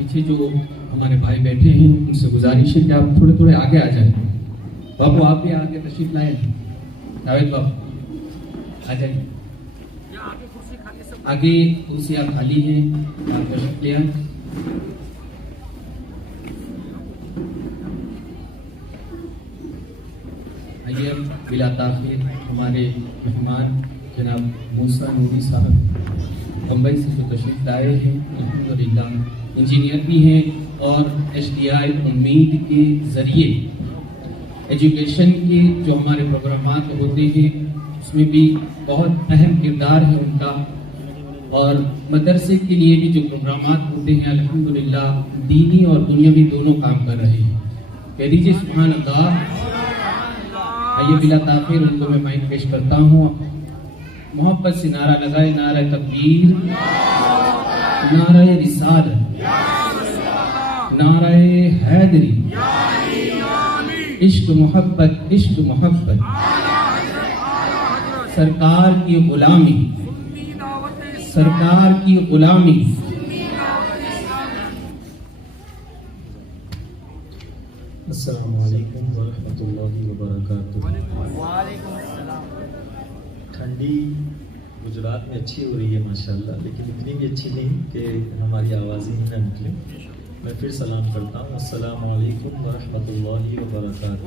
پیچھے جو ہمارے بھائی بیٹھے ہیں ان سے گزارش ہے کہ آپ تھوڑے تھوڑے آگے آ جائیں. بابو آپ بھی آگے تشریف لائیں. جاوید بابو آ جائیں. آگے کرسیاں خالی ہیں, آپ تشریف لے آئیں. آئیے بلا تاخیر ہمارے مہمان جناب موسیٰ نوری صاحب بمبئی سے جو تشریف لائے ہیں, الحمدللہ انجینئر بھی ہیں اور HDI امید کے ذریعے ایجوکیشن کے جو ہمارے پروگرامات ہوتے ہیں اس میں بھی بہت اہم کردار ہے ان کا, اور مدرسے کے لیے بھی جو پروگرامات ہوتے ہیں الحمدللہ دینی اور دنیاوی دونوں کام کر رہے ہیں. کہہ دیجیے سبحان اللہ. آئیے بلا تاخیر ان کو میں مائک پیش کرتا ہوں. محبت سے نعرہ لگائے, نعرہ تکبیر, نعرہ رسالت, نعرہ حیدری, عشق محبت عشق محبت, سرکار کی غلامی سرکار کی غلامی. السلام علیکم ورحمۃ اللہ وبرکاتہ. ٹھنڈی گجرات میں اچھی ہو رہی ہے ماشاءاللہ, لیکن اتنی بھی اچھی نہیں کہ ہماری آوازیں ہی نہ نکلیں. میں پھر سلام کرتا ہوں. السلام علیکم ورحمۃ اللہ وبرکاتہ.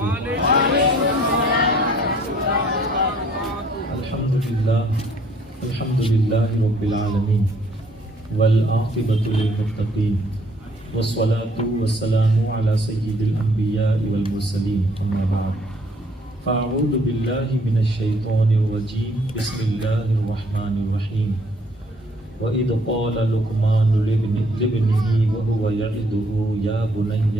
الحمدللہ رب العالمین والعاقبۃ للمتقین والصلاة والسلام علی سید الانبیاء والمرسلین. اما بعد فاعوذ باللہ من الشیطان الرجیم. بسم اللہ الرحمن الرحیم. وَإِذْ قَالَ لُقْمَانُ لِابْنِهِ وَهُوَ يَعِظُهُ يَا بُنَيَّ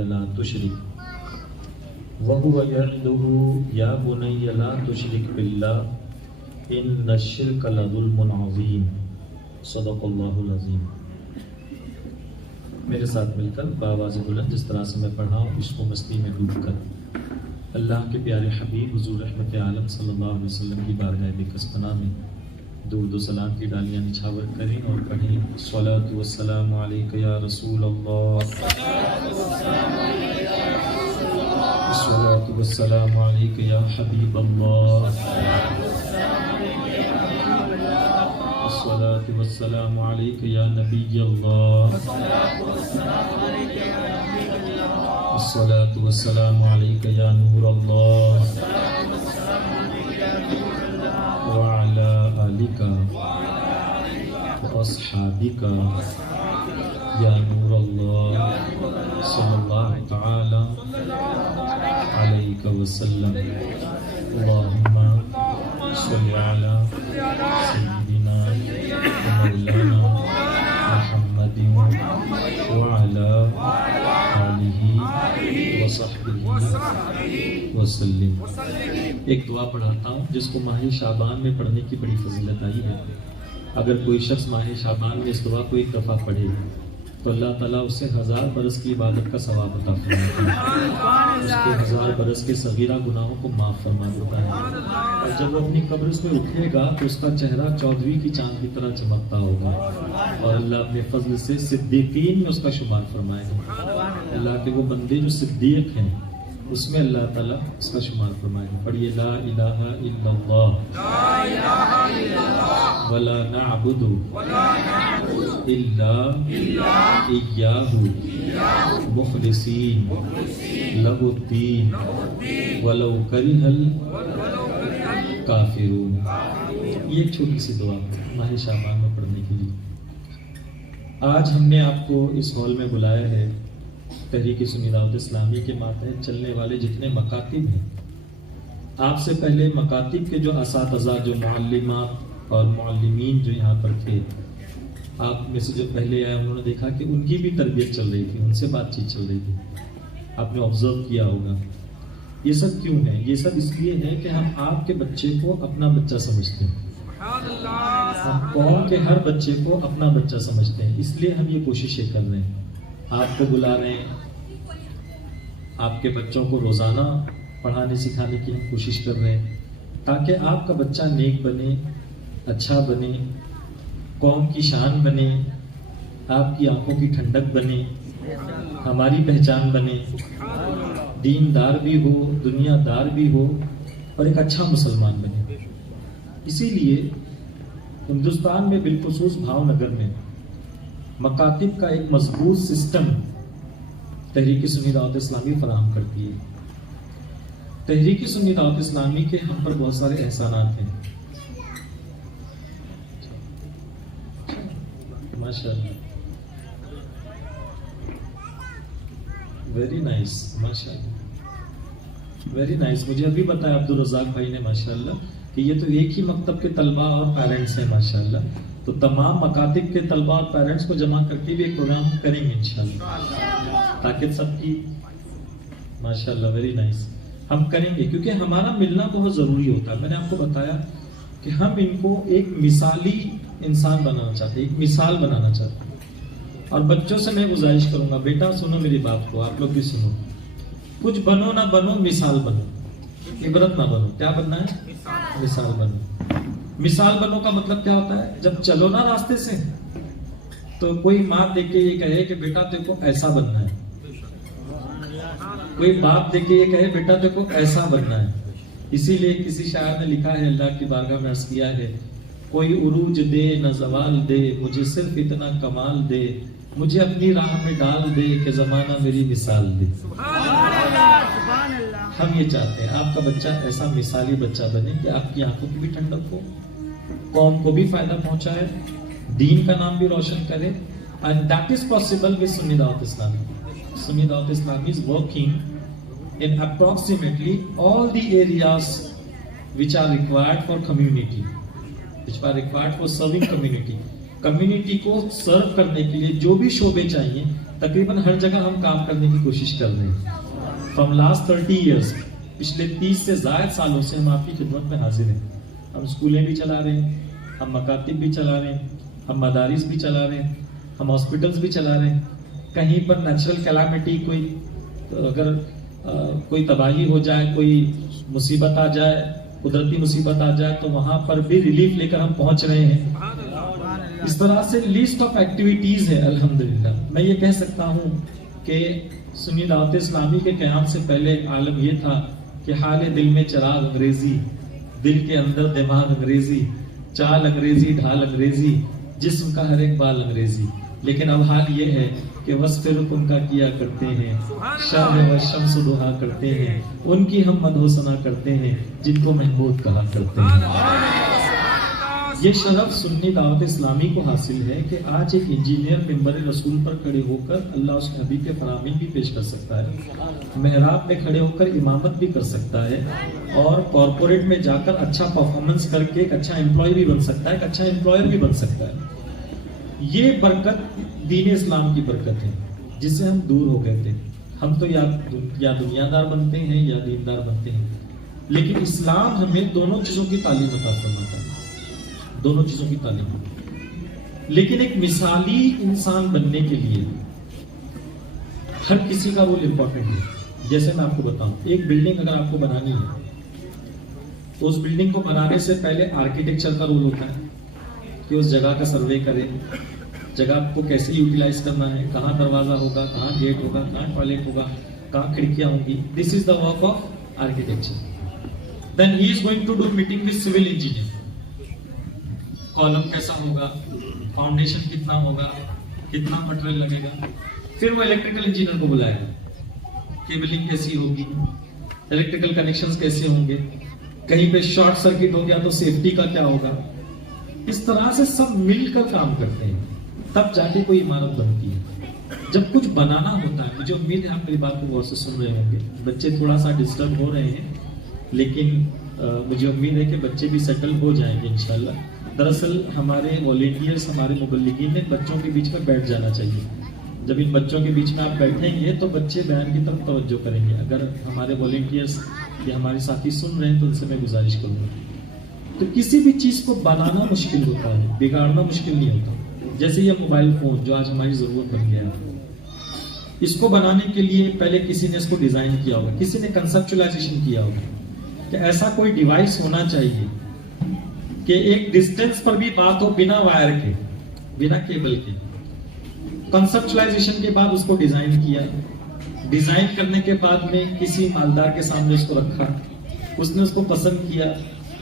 لَا تُشْرِكْ بِاللَّهِ إِنَّ الشِّرْكَ لَظُلْمٌ عَظِيمٌ. صدق اللہ العظیم. میرے ساتھ مل کر بآواز بلند جس طرح سے میں پڑھا ہوں عشق و مستی میں ڈوب کر اللہ کے پیارے حبیب حضور رحمت عالم صلی اللہ علیہ وسلم کی بارگاہ بقدس پناہ میں درود و سلام کی ڈالیاں نچھاور کریں اور پڑھیں. الصلاۃ والسلام علیک یا رسول اللہ, الصلاۃ والسلام علیک یا حبیب اللہ, الصلاۃ والسلام علیک یا نبی اللہ, الصلاۃ والسلام علیک یا نور اللہ, وعلی آلک واصحابک یا نور اللہ صلی اللہ تعالی علیہ وسلم. اللہم صلی علی سیدنا مولانا محمد وعلی آلہ وصحبہ وسلم. ایک دعا پڑھاتا ہوں جس کو ماہ شعبان میں پڑھنے کی بڑی فضیلت آئی ہے. اگر کوئی شخص ماہ شعبان میں اس دعا کو ایک دفعہ پڑھے تو اللہ تعالیٰ اسے 1000 برس کی عبادت کا ثواب عطا فرماتا ہے, اس کے 1000 برس کے صغیرہ گناہوں کو معاف فرما دیتا ہے, اور جب وہ اپنی قبر سے اٹھے گا تو اس کا چہرہ 14ویں کی چاند کی طرح چمکتا ہوگا, اور اللہ اپنے فضل سے صدیقین میں اس کا شمار فرمائے گا. اللہ کے وہ بندے جو صدیق ہیں اس میں اللہ تعالیٰ اس کا شمار فرمائے گا. پڑھیے لا الہ الا اللہ ولا نعبد الا ایاہ مخلصین لہ الدین ولو کرہ الکافرون. یہ ایک چھوٹی سی دعا ماہ شعبان میں پڑھنے کے لیے. آج ہم نے آپ کو اس ہال میں بلایا ہے تحریک سنی دعوت اسلامی کے ماتحت چلنے والے جتنے مکاتب ہیں. آپ سے پہلے مکاتب کے جو اساتذہ, جو معلمات اور معلمین جو یہاں پر تھے, آپ میں سے جو پہلے آئے انہوں نے دیکھا کہ ان کی بھی تربیت چل رہی تھی, ان سے بات چیت چل رہی تھی. آپ نے آبزرو کیا ہوگا. یہ سب کیوں ہے؟ یہ سب اس لیے ہے کہ ہم آپ کے بچے کو اپنا بچہ سمجھتے ہیں. ہم قوم کے ہر بچے کو اپنا بچہ سمجھتے ہیں, اس لیے ہم یہ کوششیں کر رہے ہیں. آپ کو بلا رہے ہیں, آپ کے بچوں کو روزانہ پڑھانے سکھانے کی ہم کوشش کر رہے ہیں تاکہ آپ کا بچہ نیک بنے, اچھا بنے, قوم کی شان بنے, آپ کی آنکھوں کی ٹھنڈک بنے, ہماری پہچان بنے، دیندار بھی ہو، دنیا دار بھی ہو، اور ایک اچھا مسلمان بنے۔ اسی لیے ہندوستان میں بالخصوص بھاؤ نگر میں مکاتب کا ایک مضبوط سسٹم تحریک سنی دعوت اسلامی فراہم کرتی ہے۔ تحریک سنی دعوت اسلامی کے ہم پر بہت سارے احسانات ہیں، ماشاءاللہ، ویری نائس، ماشاءاللہ، ویری نائس۔ مجھے ابھی بتایا عبدالرزاق بھائی نے ماشاءاللہ کہ یہ تو ایک ہی مکتب کے طلباء اور پیرنٹس ہیں ماشاءاللہ، تو تمام مکاتب کے طلباء اور پیرنٹس کو جمع کر کے بھی ایک پروگرام کریں گے انشاءاللہ، تاکہ سب کی ماشاءاللہ، ویری نائس، ہم کریں گے، کیونکہ ہمارا ملنا بہت ضروری ہوتا ہے۔ میں نے آپ کو بتایا کہ ہم ان کو ایک مثالی انسان بنانا چاہتے ہیں، ایک مثال بنانا چاہتے ہیں۔ اور بچوں سے میں گزارش کروں گا، بیٹا سنو میری بات کو، آپ لوگ بھی سنو، کچھ بنو نہ بنو، مثال بنو، عبرت نہ بنو۔ کیا بننا ہے؟ مثال بنو۔ مثال بنو کا مطلب کیا ہوتا ہے؟ جب چلو نا راستے سے تو کوئی ماں دیکھ کے یہ کہے کہ بیٹا تیرے کو ایسا بننا ہے، کوئی باپ دیکھ کے یہ کہے بیٹا تیرے کو ایسا بننا ہے۔ اسی لیے کسی شاعر نے لکھا ہے، اللہ کی بارگاہ میں عرض کیا ہے، کوئی عروج دے نہ زوال دے، مجھے صرف اتنا کمال دے، مجھے اپنی راہ میں ڈال دے کہ زمانہ میری مثال دے۔ ہم یہ چاہتے ہیں آپ کا بچہ ایسا مثالی بچہ بنے کہ آپ کی آنکھوں کی بھی ٹھنڈک ہو، قوم کو بھی فائدہ پہنچائے، دین کا نام بھی روشن کرے، and that is possible with Sunni Dawat Islami. Sunni Dawat Islami is working in approximately all the areas which are required for community, which are required for serving community. Community کو سرو کرنے کے لیے جو بھی شعبے چاہیے تقریباً ہر جگہ ہم کام کرنے کی کوشش کر رہے ہیں۔ فرام لاسٹ 30 ایئرس، پچھلے 30 سے زائد سالوں سے ہم آپ کی خدمت میں حاضر ہیں۔ ہم اسکولیں بھی چلا رہے ہیں، ہم مکاتب بھی چلا رہے ہیں، ہم مدارس بھی چلا رہے ہیں، ہم ہاسپٹلس بھی چلا رہے ہیں۔ کہیں پر نیچرل کیلامیٹی، اگر کوئی تباہی ہو جائے، کوئی مصیبت آ جائے، قدرتی مصیبت آ جائے، تو وہاں پر بھی ریلیف لے کر ہم پہنچ رہے ہیں۔ اس طرح سے لیسٹ آف ایکٹیویٹیز ہے الحمدللہ۔ میں یہ کہہ سکتا ہوں کہ سنی دعوت اسلامی کے قیام سے پہلے عالم یہ تھا کہ حال دل میں چراغ انگریزی، دل کے اندر دماغ انگریزی، چال انگریزی، ڈھال انگریزی، جسم کا ہر ایک بال انگریزی۔ لیکن اب حال یہ ہے کہ وصف رکن کا کیا کرتے ہیں، شرح و شمس دعا کرتے ہیں، ان کی ہم مدح و ثنا کرتے ہیں جن کو محمود کہا کرتے ہیں۔ یہ شرف سنی دعوت اسلامی کو حاصل ہے کہ آج ایک انجینئر ممبر رسول پر کھڑے ہو کر اللہ اس حبیب کے فرامین بھی پیش کر سکتا ہے، محراب میں کھڑے ہو کر امامت بھی کر سکتا ہے، اور کارپوریٹ میں جا کر اچھا پرفارمنس کر کے ایک اچھا امپلائی بھی بن سکتا ہے، ایک اچھا امپلائر بھی بن سکتا ہے۔ یہ برکت دین اسلام کی برکت ہے جس سے ہم دور ہو گئے تھے۔ ہم تو یا دنیا دار بنتے ہیں یا دیندار بنتے ہیں، لیکن اسلام ہمیں دونوں چیزوں کی تعلیم عطا فرماتا ہے، دونوں چیزوں کی تعلیم۔ لیکن ایک مثالی انسان بننے کے لیے ہر کسی کا رول امپورٹنٹ ہے۔ جیسے میں آپ کو بتاؤں، ایک بلڈنگ اگر آپ کو بنانی ہے تو اس بلڈنگ کو بنانے سے پہلے آرکیٹیکچر کا رول ہوتا ہے کہ اس جگہ کا سروے کرے، جگہ کو کیسے یوٹیلائز کرنا ہے، کہاں دروازہ ہوگا، کہاں گیٹ ہوگا، کہاں ٹوائلٹ ہوگا، کہاں کھڑکیاں ہوں گی۔ This is the work of architecture. Then he is going to do meeting with civil engineer, column کیسا ہوگا، فاؤنڈیشن کتنا ہوگا، کتنا مٹیریل لگے گا۔ پھر وہ الیکٹریکل انجینئر کو بلائے گا، کیبلنگ کیسی ہوگی، الیکٹریکل کنیکشنز کیسے ہوں گے، کہیں پہ شارٹ سرکٹ ہو گیا تو سیفٹی کا کیا ہوگا۔ اس طرح سے سب مل کر کام کرتے ہیں، تب جا کے کوئی عمارت بنتی ہے۔ جب کچھ بنانا ہوتا ہے، مجھے امید ہے آپ میری بات کو غور سے سن رہے ہوں گے، بچے تھوڑا سا ڈسٹرب ہو رہے ہیں لیکن مجھے امید ہے کہ بچے بھی سیٹل ہو جائیں گے انشاءاللہ۔ دراصل ہمارے والنٹیئرس، ہمارے مبلغین نے بچوں کے بیچ میں بیٹھ جانا چاہیے۔ جب ان بچوں کے بیچ میں آپ بیٹھیں گے تو بچے بیان کی طرف توجہ کریں گے۔ اگر ہمارے والنٹیئرس یا ہمارے ساتھی سن رہے ہیں تو ان سے میں گزارش کروں گا۔ تو کسی بھی چیز کو بنانا مشکل ہوتا ہے، بگاڑنا مشکل نہیں ہوتا۔ جیسے یہ موبائل فون جو آج ہماری ضرورت بن گیا ہے، اس کو بنانے کے لیے پہلے کسی نے اس کو ڈیزائن کیا ہوگا، کسی نے کنسپچولائزیشن کیا ہوگا کہ ایسا کوئی ڈیوائس ہونا چاہیے کہ ایک ڈسٹینس پر بھی بات ہو بنا وائر کے، بنا کیبل کے۔ کنسپچلائزیشن کے بعد اس کو ڈیزائن کیا، ڈیزائن کرنے کے بعد میں کسی مالدار کے سامنے اس کو رکھا، اس نے اس کو پسند کیا،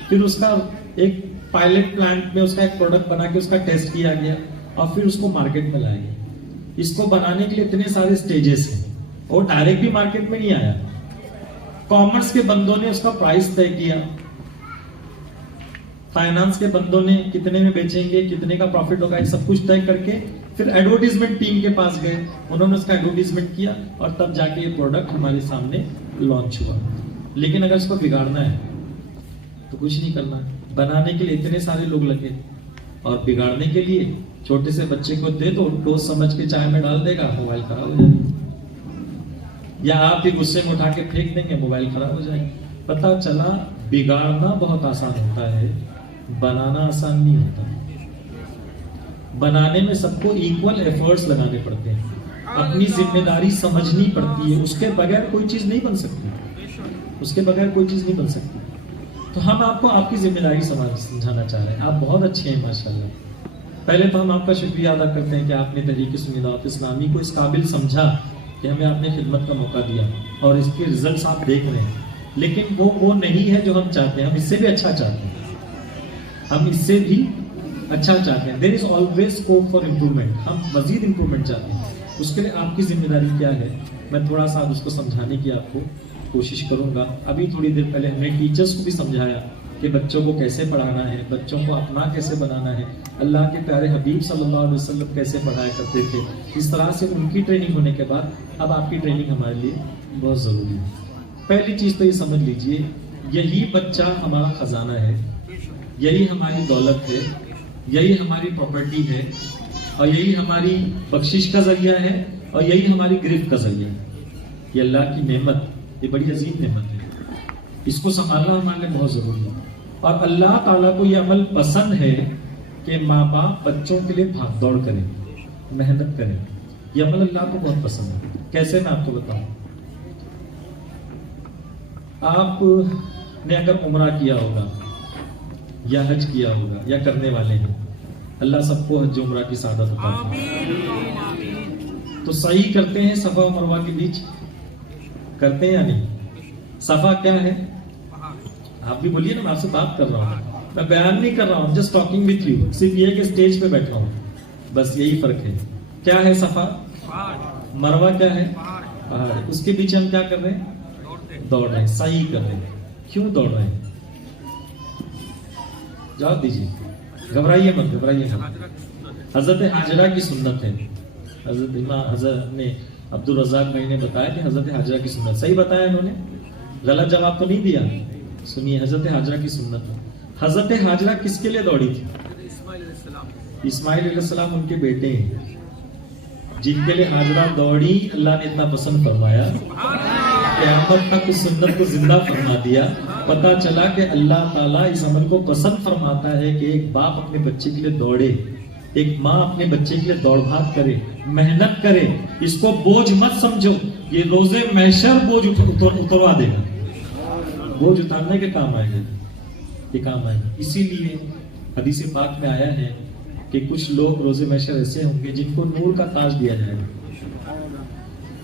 پھر اس کا ایک پائلٹ پلانٹ میں اس کا ایک پروڈکٹ بنا کے اس کا ٹیسٹ کیا گیا اور پھر اس کو مارکیٹ میں لایا گیا۔ اس کو بنانے کے لیے اتنے سارے سٹیجز ہیں اور ڈائریکٹ بھی مارکیٹ میں نہیں آیا، کامرس کے بندوں نے اس کا پرائس طے کیا، فائنانس کے بندوں نے کتنے میں بیچیں گے، کتنے کا پروفٹ ہوگا، یہ سب کچھ طے کر کے پھر ایڈورٹیزمنٹ ٹیم کے پاس گئے، انہوں نے اس کا ایڈورٹیزمنٹ کیا اور تب جا کے یہ پروڈکٹ ہمارے سامنے لانچ ہوا۔ لیکن اگر اس کو بگاڑنا ہے تو کچھ نہیں کرنا، بنانے کے لیے اتنے سارے لوگ لگے اور بگاڑنے کے لیے چھوٹے سے بچے کو دے دو، ڈوز سمجھ کے چائے میں ڈال دے گا، موبائل خراب ہو جائے گا، یا آپ بھی غصے میں اٹھا کے پھینک دیں گے، موبائل خراب ہو جائے گا۔ پتہ چلا بگاڑنا بہت آسان ہوتا ہے، بنانا آسان نہیں ہوتا۔ بنانے میں سب کو ایکول ایفرٹس لگانے پڑتے ہیں، اپنی ذمہ داری سمجھنی پڑتی ہے، اس کے بغیر کوئی چیز نہیں بن سکتی، اس کے بغیر کوئی چیز نہیں بن سکتی۔ تو ہم آپ کو آپ کی ذمہ داری سمجھانا چاہ رہے ہیں، آپ بہت اچھے ہیں ماشاءاللہ۔ پہلے تو ہم آپ کا شکریہ ادا کرتے ہیں کہ آپ نے تحریک سنی دعوت اسلامی کو اس قابل سمجھا کہ ہمیں آپ نے خدمت کا موقع دیا اور اس کے ریزلٹس آپ دیکھ رہے ہیں، لیکن وہ نہیں ہے جو ہم چاہتے ہیں، ہم اس سے بھی اچھا چاہتے ہیں، ہم اس سے بھی اچھا چاہتے ہیں۔ There is always scope for improvement, ہم مزید امپروومنٹ چاہتے ہیں۔ اس کے لیے آپ کی ذمہ داری کیا ہے، میں تھوڑا سا اس کو سمجھانے کی آپ کو کوشش کروں گا۔ ابھی تھوڑی دیر پہلے ہم نے ٹیچرس کو بھی سمجھایا کہ بچوں کو کیسے پڑھانا ہے، بچوں کو اپنا کیسے بنانا ہے، اللہ کے پیارے حبیب صلی اللہ علیہ وسلم کیسے پڑھایا کرتے تھے۔ اس طرح سے ان کی ٹریننگ ہونے کے بعد اب آپ کی ٹریننگ ہمارے لیے بہت ضروری ہے۔ پہلی چیز تو یہ سمجھ لیجئے، یہی بچہ ہمارا خزانہ ہے، یہی ہماری دولت ہے، یہی ہماری پراپرٹی ہے، اور یہی ہماری بخشش کا ذریعہ ہے، اور یہی ہماری گرفت کا ذریعہ ہے۔ یہ اللہ کی نعمت، یہ بڑی عظیم نعمت ہے، اس کو سنبھالنا ہمارے لیے بہت ضروری ہے۔ اور اللہ تعالیٰ کو یہ عمل پسند ہے کہ ماں باپ بچوں کے لیے بھاگ دوڑ کریں، محنت کریں، یہ عمل اللہ کو بہت پسند ہے۔ کیسے میں آپ کو بتاؤں، آپ نے اگر عمرہ کیا ہوگا یا حج کیا ہوگا یا کرنے والے ہیں، اللہ سب کو حج عمرہ کی سعادت عطا فرمائے، تو صحیح کرتے ہیں صفا و مروہ کے بیچ، کرتے ہیں یا نہیں؟ صفا کیا ہے؟ آپ بھی بولیے نا، میں آپ سے بات کر رہا ہوں، میں بیان نہیں کر رہا ہوں، جسٹ ٹاکنگ وتھ یو، صرف یہ کہ اسٹیج پہ بیٹھا ہوں، بس یہی فرق ہے۔ کیا ہے صفا؟ مروہ کیا ہے؟ پہاڑ۔ اس کے پیچھے ہم کیا کر رہے ہیں؟ دوڑ رہے ہیں، صحیح کر رہے ہیں۔ کیوں دوڑ رہے ہیں؟ جواب دیجیے، گھبرائیے مت، گھبرائیے مت۔ حضرت حاجرہ کی سنت ہے، حضرت نے عبد الرزاق بھائی نے بتایا کہ حضرت حاجرہ کی سنت، صحیح بتایا انہوں نے، غلط جواب تو نہیں دیا۔ سنیے، حضرت حاجرہ کی سنت ہے۔ حضرت حاجرہ کس کے لیے دوڑی تھی؟ اسماعیل علیہ السلام ان کے بیٹے ہیں، جن کے لیے حاجرہ دوڑی، اللہ نے اتنا پسند فرمایا، قیامت تک اس سنت کو زندہ فرما دیا۔ پتا چلا کہ اللہ تعالیٰ اس عمل کو پسند فرماتا ہے کہ ایک باپ اپنے بچے کے لیے دوڑے، ایک ماں اپنے بچے کے لیے دوڑ بھاگ کرے، محنت کرے، اس کو بوجھ مت سمجھو، یہ روزے محشر بوجھ اتروا دے گا، بوجھ اتارنے کے کام آئے گا، یہ کام آئے گا۔ اسی لیے حدیث پاک میں آیا ہے کہ کچھ لوگ روزے محشر ایسے ہوں گے جن کو نور کا تاج دیا جائے گا،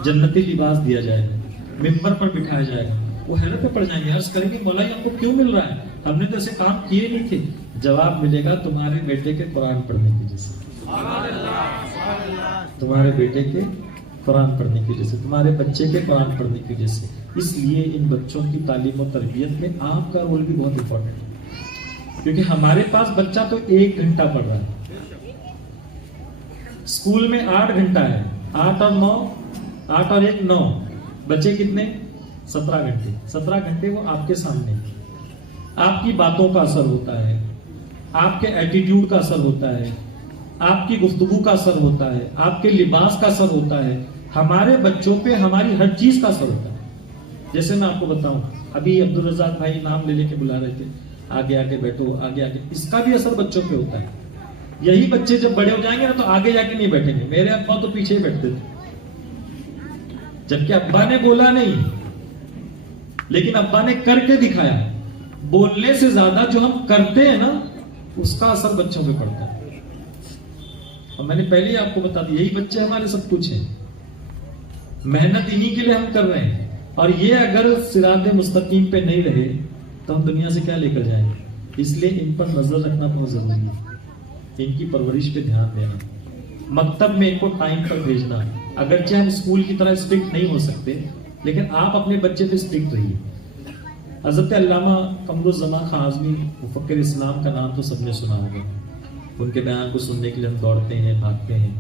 جنتی لباس دیا جائے گا، ممبر پر بٹھایا جائے گا، وہ حیرت میں پڑ جائیں گے، عرض کریں گے مولا یہ ہم کو کیوں مل رہا ہے، ہم نے تو ایسے کام کیے نہیں تھے۔ جواب ملے گا تمہارے بیٹے کے قرآن پڑھنے کی وجہ سے، تمہارے بیٹے کے قرآن پڑھنے کی وجہ سے، تمہارے بچے کے قرآن پڑھنے کی وجہ سے۔ اس لیے ان بچوں کی تعلیم و تربیت میں آپ کا رول بھی بہت امپورٹنٹ ہے، کیونکہ ہمارے پاس بچہ تو 1 گھنٹہ پڑھ رہا ہے، اسکول میں 8 گھنٹہ ہے، 8 اور 9، 8 اور 1 9، بچے کتنے؟ 17 گھنٹے۔ 17 گھنٹے وہ آپ کے سامنے، آپ کی باتوں کا اثر ہوتا ہے، آپ کے ایٹیٹیوڈ کا اثر ہوتا ہے، آپ کی گفتگو کا اثر ہوتا ہے، آپ کے لباس کا اثر ہوتا ہے، ہمارے بچوں پہ ہماری ہر چیز کا اثر ہوتا ہے۔ جیسے میں آپ کو بتاؤں، ابھی عبد الرزاق بھائی نام لے کے بلا رہے تھے، آگے آگے بیٹھو، آگے آگے، اس کا بھی اثر بچوں پہ ہوتا ہے۔ یہی بچے جب بڑے ہو جائیں گے نا تو آگے جا کے نہیں بیٹھیں گے، میرے ابا تو پیچھے ہی بیٹھتے تھے، جبکہ ابا نے بولا نہیں، لیکن ابا نے کر کے دکھایا۔ بولنے سے زیادہ جو ہم کرتے ہیں نا، اس کا اثر بچوں پہ پڑتا ہے۔ اور میں نے پہلے ہی آپ کو بتا دیا، یہی بچے ہمارے سب کچھ ہیں، محنت انہی کے لیے ہم کر رہے ہیں، اور یہ اگر صراط مستقیم پہ نہیں رہے تو ہم دنیا سے کیا لے کر جائیں گے؟ اس لیے ان پر نظر رکھنا بہت ضروری ہے، ان کی پرورش پہ دھیان دینا، مکتب میں ان کو ٹائم پر بھیجنا، اگرچہ ہم اسکول کی طرح اسٹرکٹ نہیں ہو سکتے لیکن آپ اپنے بچے پہ اسٹرکٹ رہیے۔ حضرت علامہ قمر الزمان خان اعظمی مفکر اسلام کا نام تو سب نے سنا ہوگا، ان کے بیان کو سننے کے لیے ہم دوڑتے ہیں، بھاگتے ہیں۔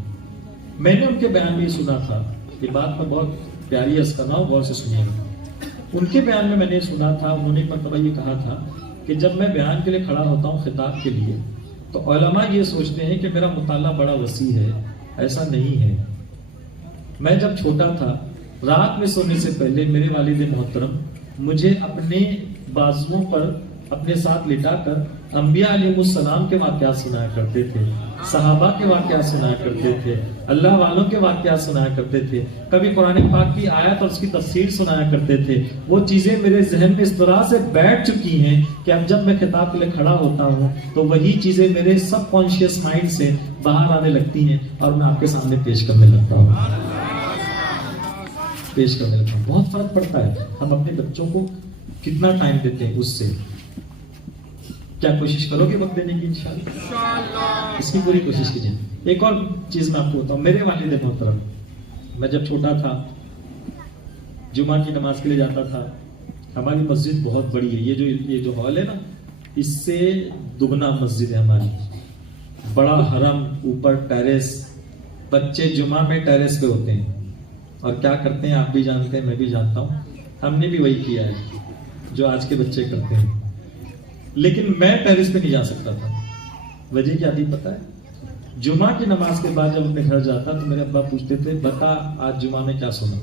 میں نے ان کے بیان میں یہ سنا تھا، یہ بات میں بہت پیاری عرض کر رہا ہوں، غور سے سنیے گا۔ ان کے بیان میں نے سنا تھا، انہوں نے ایک مرتبہ یہ کہا تھا کہ جب میں بیان کے لیے کھڑا ہوتا ہوں خطاب کے لیے تو علماء یہ سوچتے ہیں کہ میرا مطالعہ بڑا وسیع ہے، ایسا نہیں ہے۔ میں جب چھوٹا تھا، رات میں سونے سے پہلے میرے والد محترم مجھے اپنے بازوؤں پر اپنے ساتھ لٹا کر انبیاء علیہ السلام کے واقعات سنایا کرتے تھے، صحابہ کے واقعات سنایا کرتے تھے، اللہ والوں کے واقعات سنایا کرتے تھے، کبھی قرآن پاک کی آیت اور اس کی تفسیر سنایا کرتے تھے۔ وہ چیزیں میرے ذہن میں اس طرح سے بیٹھ چکی ہیں کہ اب جب میں خطاب کے لیے کھڑا ہوتا ہوں تو وہی چیزیں میرے سب کانشیس مائنڈ سے باہر آنے لگتی ہیں اور میں آپ کے سامنے پیش کرنے لگتا ہوں۔ بہت فرق پڑتا ہے، ہم اپنے بچوں کو کتنا ٹائم دیتے ہیں اس سے۔ کیا کوشش کرو گے وقت دینے کی؟ انشاءاللہ اس کی پوری کوشش کیجیے۔ ایک اور چیز میں آپ کو بتاؤں، میرے والد محترم، میں جب چھوٹا تھا جمعہ کی نماز کے لیے جاتا تھا، ہماری مسجد بہت بڑی ہے، یہ جو ہال ہے نا، اس سے دگنا مسجد ہے ہماری، بڑا حرم، اوپر ٹیرس، بچے جمعہ میں ٹیرس پہ ہوتے ہیں، اور کیا کرتے ہیں آپ بھی جانتے ہیں، میں بھی جانتا ہوں، ہم نے بھی وہی کیا ہے جو آج کے بچے کرتے ہیں۔ لیکن میں ٹیرس پہ نہیں جا سکتا تھا، وجہ کیا تھی پتہ ہے؟ جمعہ کی نماز کے بعد جب اپنے گھر جاتا تو میرے ابا پوچھتے تھے، بتا آج جمعہ میں کیا سنا،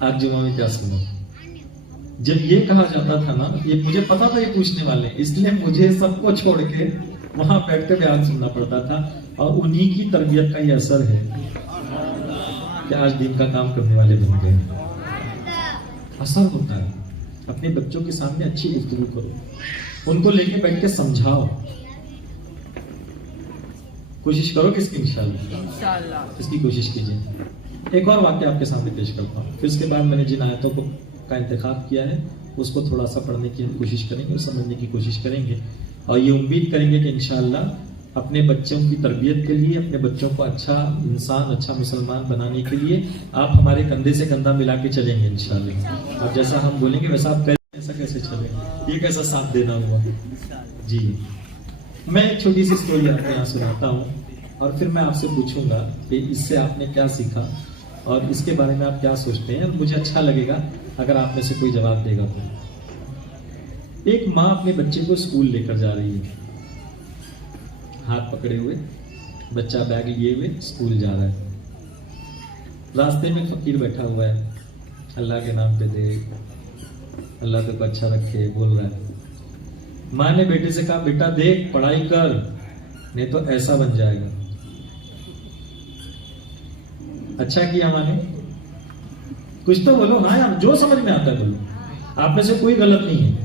آج جمعہ میں کیا سنا۔ جب یہ کہا جاتا تھا نا، یہ مجھے پتا تھا یہ پوچھنے والے، اس لیے مجھے سب کو چھوڑ کے وہاں بیٹھ کے بیان سننا پڑتا تھا، اور انہی کی تربیت کا یہ اثر ہے کہ آج دین کا کام کرنے والے بن گئے۔ اثر ہوتا ہے، اپنے بچوں کے سامنے اچھی گفتگو کرو، ان کو لے کے بیٹھ کے سمجھاؤ، کوشش کرو کہ اس کی انشاءاللہ اس کی کوشش کیجیے۔ ایک اور واقعہ آپ کے سامنے پیش کرتا ہوں، پھر اس کے بعد میں نے جن آیتوں کا انتخاب کیا ہے اس کو تھوڑا سا پڑھنے کی ہم کوشش کریں گے اور سمجھنے کی کوشش کریں گے، اور یہ امید کریں گے کہ انشاءاللہ اپنے بچوں کی تربیت کے لیے، اپنے بچوں کو اچھا انسان، اچھا مسلمان بنانے کے لیے آپ ہمارے کندھے سے کندھا ملا کے چلیں گے انشاءاللہ، اور جیسا ہم بولیں گے ویسا آپ کہیں، ایسا کیسے چلیں گے، یہ کیسا ساتھ دینا ہوا۔ جی میں ایک چھوٹی سی اسٹوری آپ کو یہاں سناتا ہوں، اور پھر میں آپ سے پوچھوں گا کہ اس سے آپ نے کیا سیکھا اور اس کے بارے میں آپ کیا سوچتے ہیں، اور مجھے اچھا لگے گا اگر آپ میں سے کوئی جواب دے گا تو۔ ایک ماں اپنے بچے کو اسکول لے کر جا رہی ہے، ہاتھ پکڑے ہوئے، بچہ بیگ لیے ہوئے اسکول جا رہا ہے۔ راستے میں فقیر بیٹھا ہوا ہے، اللہ کے نام پہ دے، اللہ تو اچھا رکھے بول رہا ہے۔ ماں نے بیٹے سے کہا، بیٹا دیکھ پڑھائی کر نہیں تو ایسا بن جائے گا۔ اچھا کیا ماں نے، کچھ تو بولو، ہاں یار جو سمجھ میں آتا ہے بولو، آپ میں سے کوئی غلط نہیں ہے۔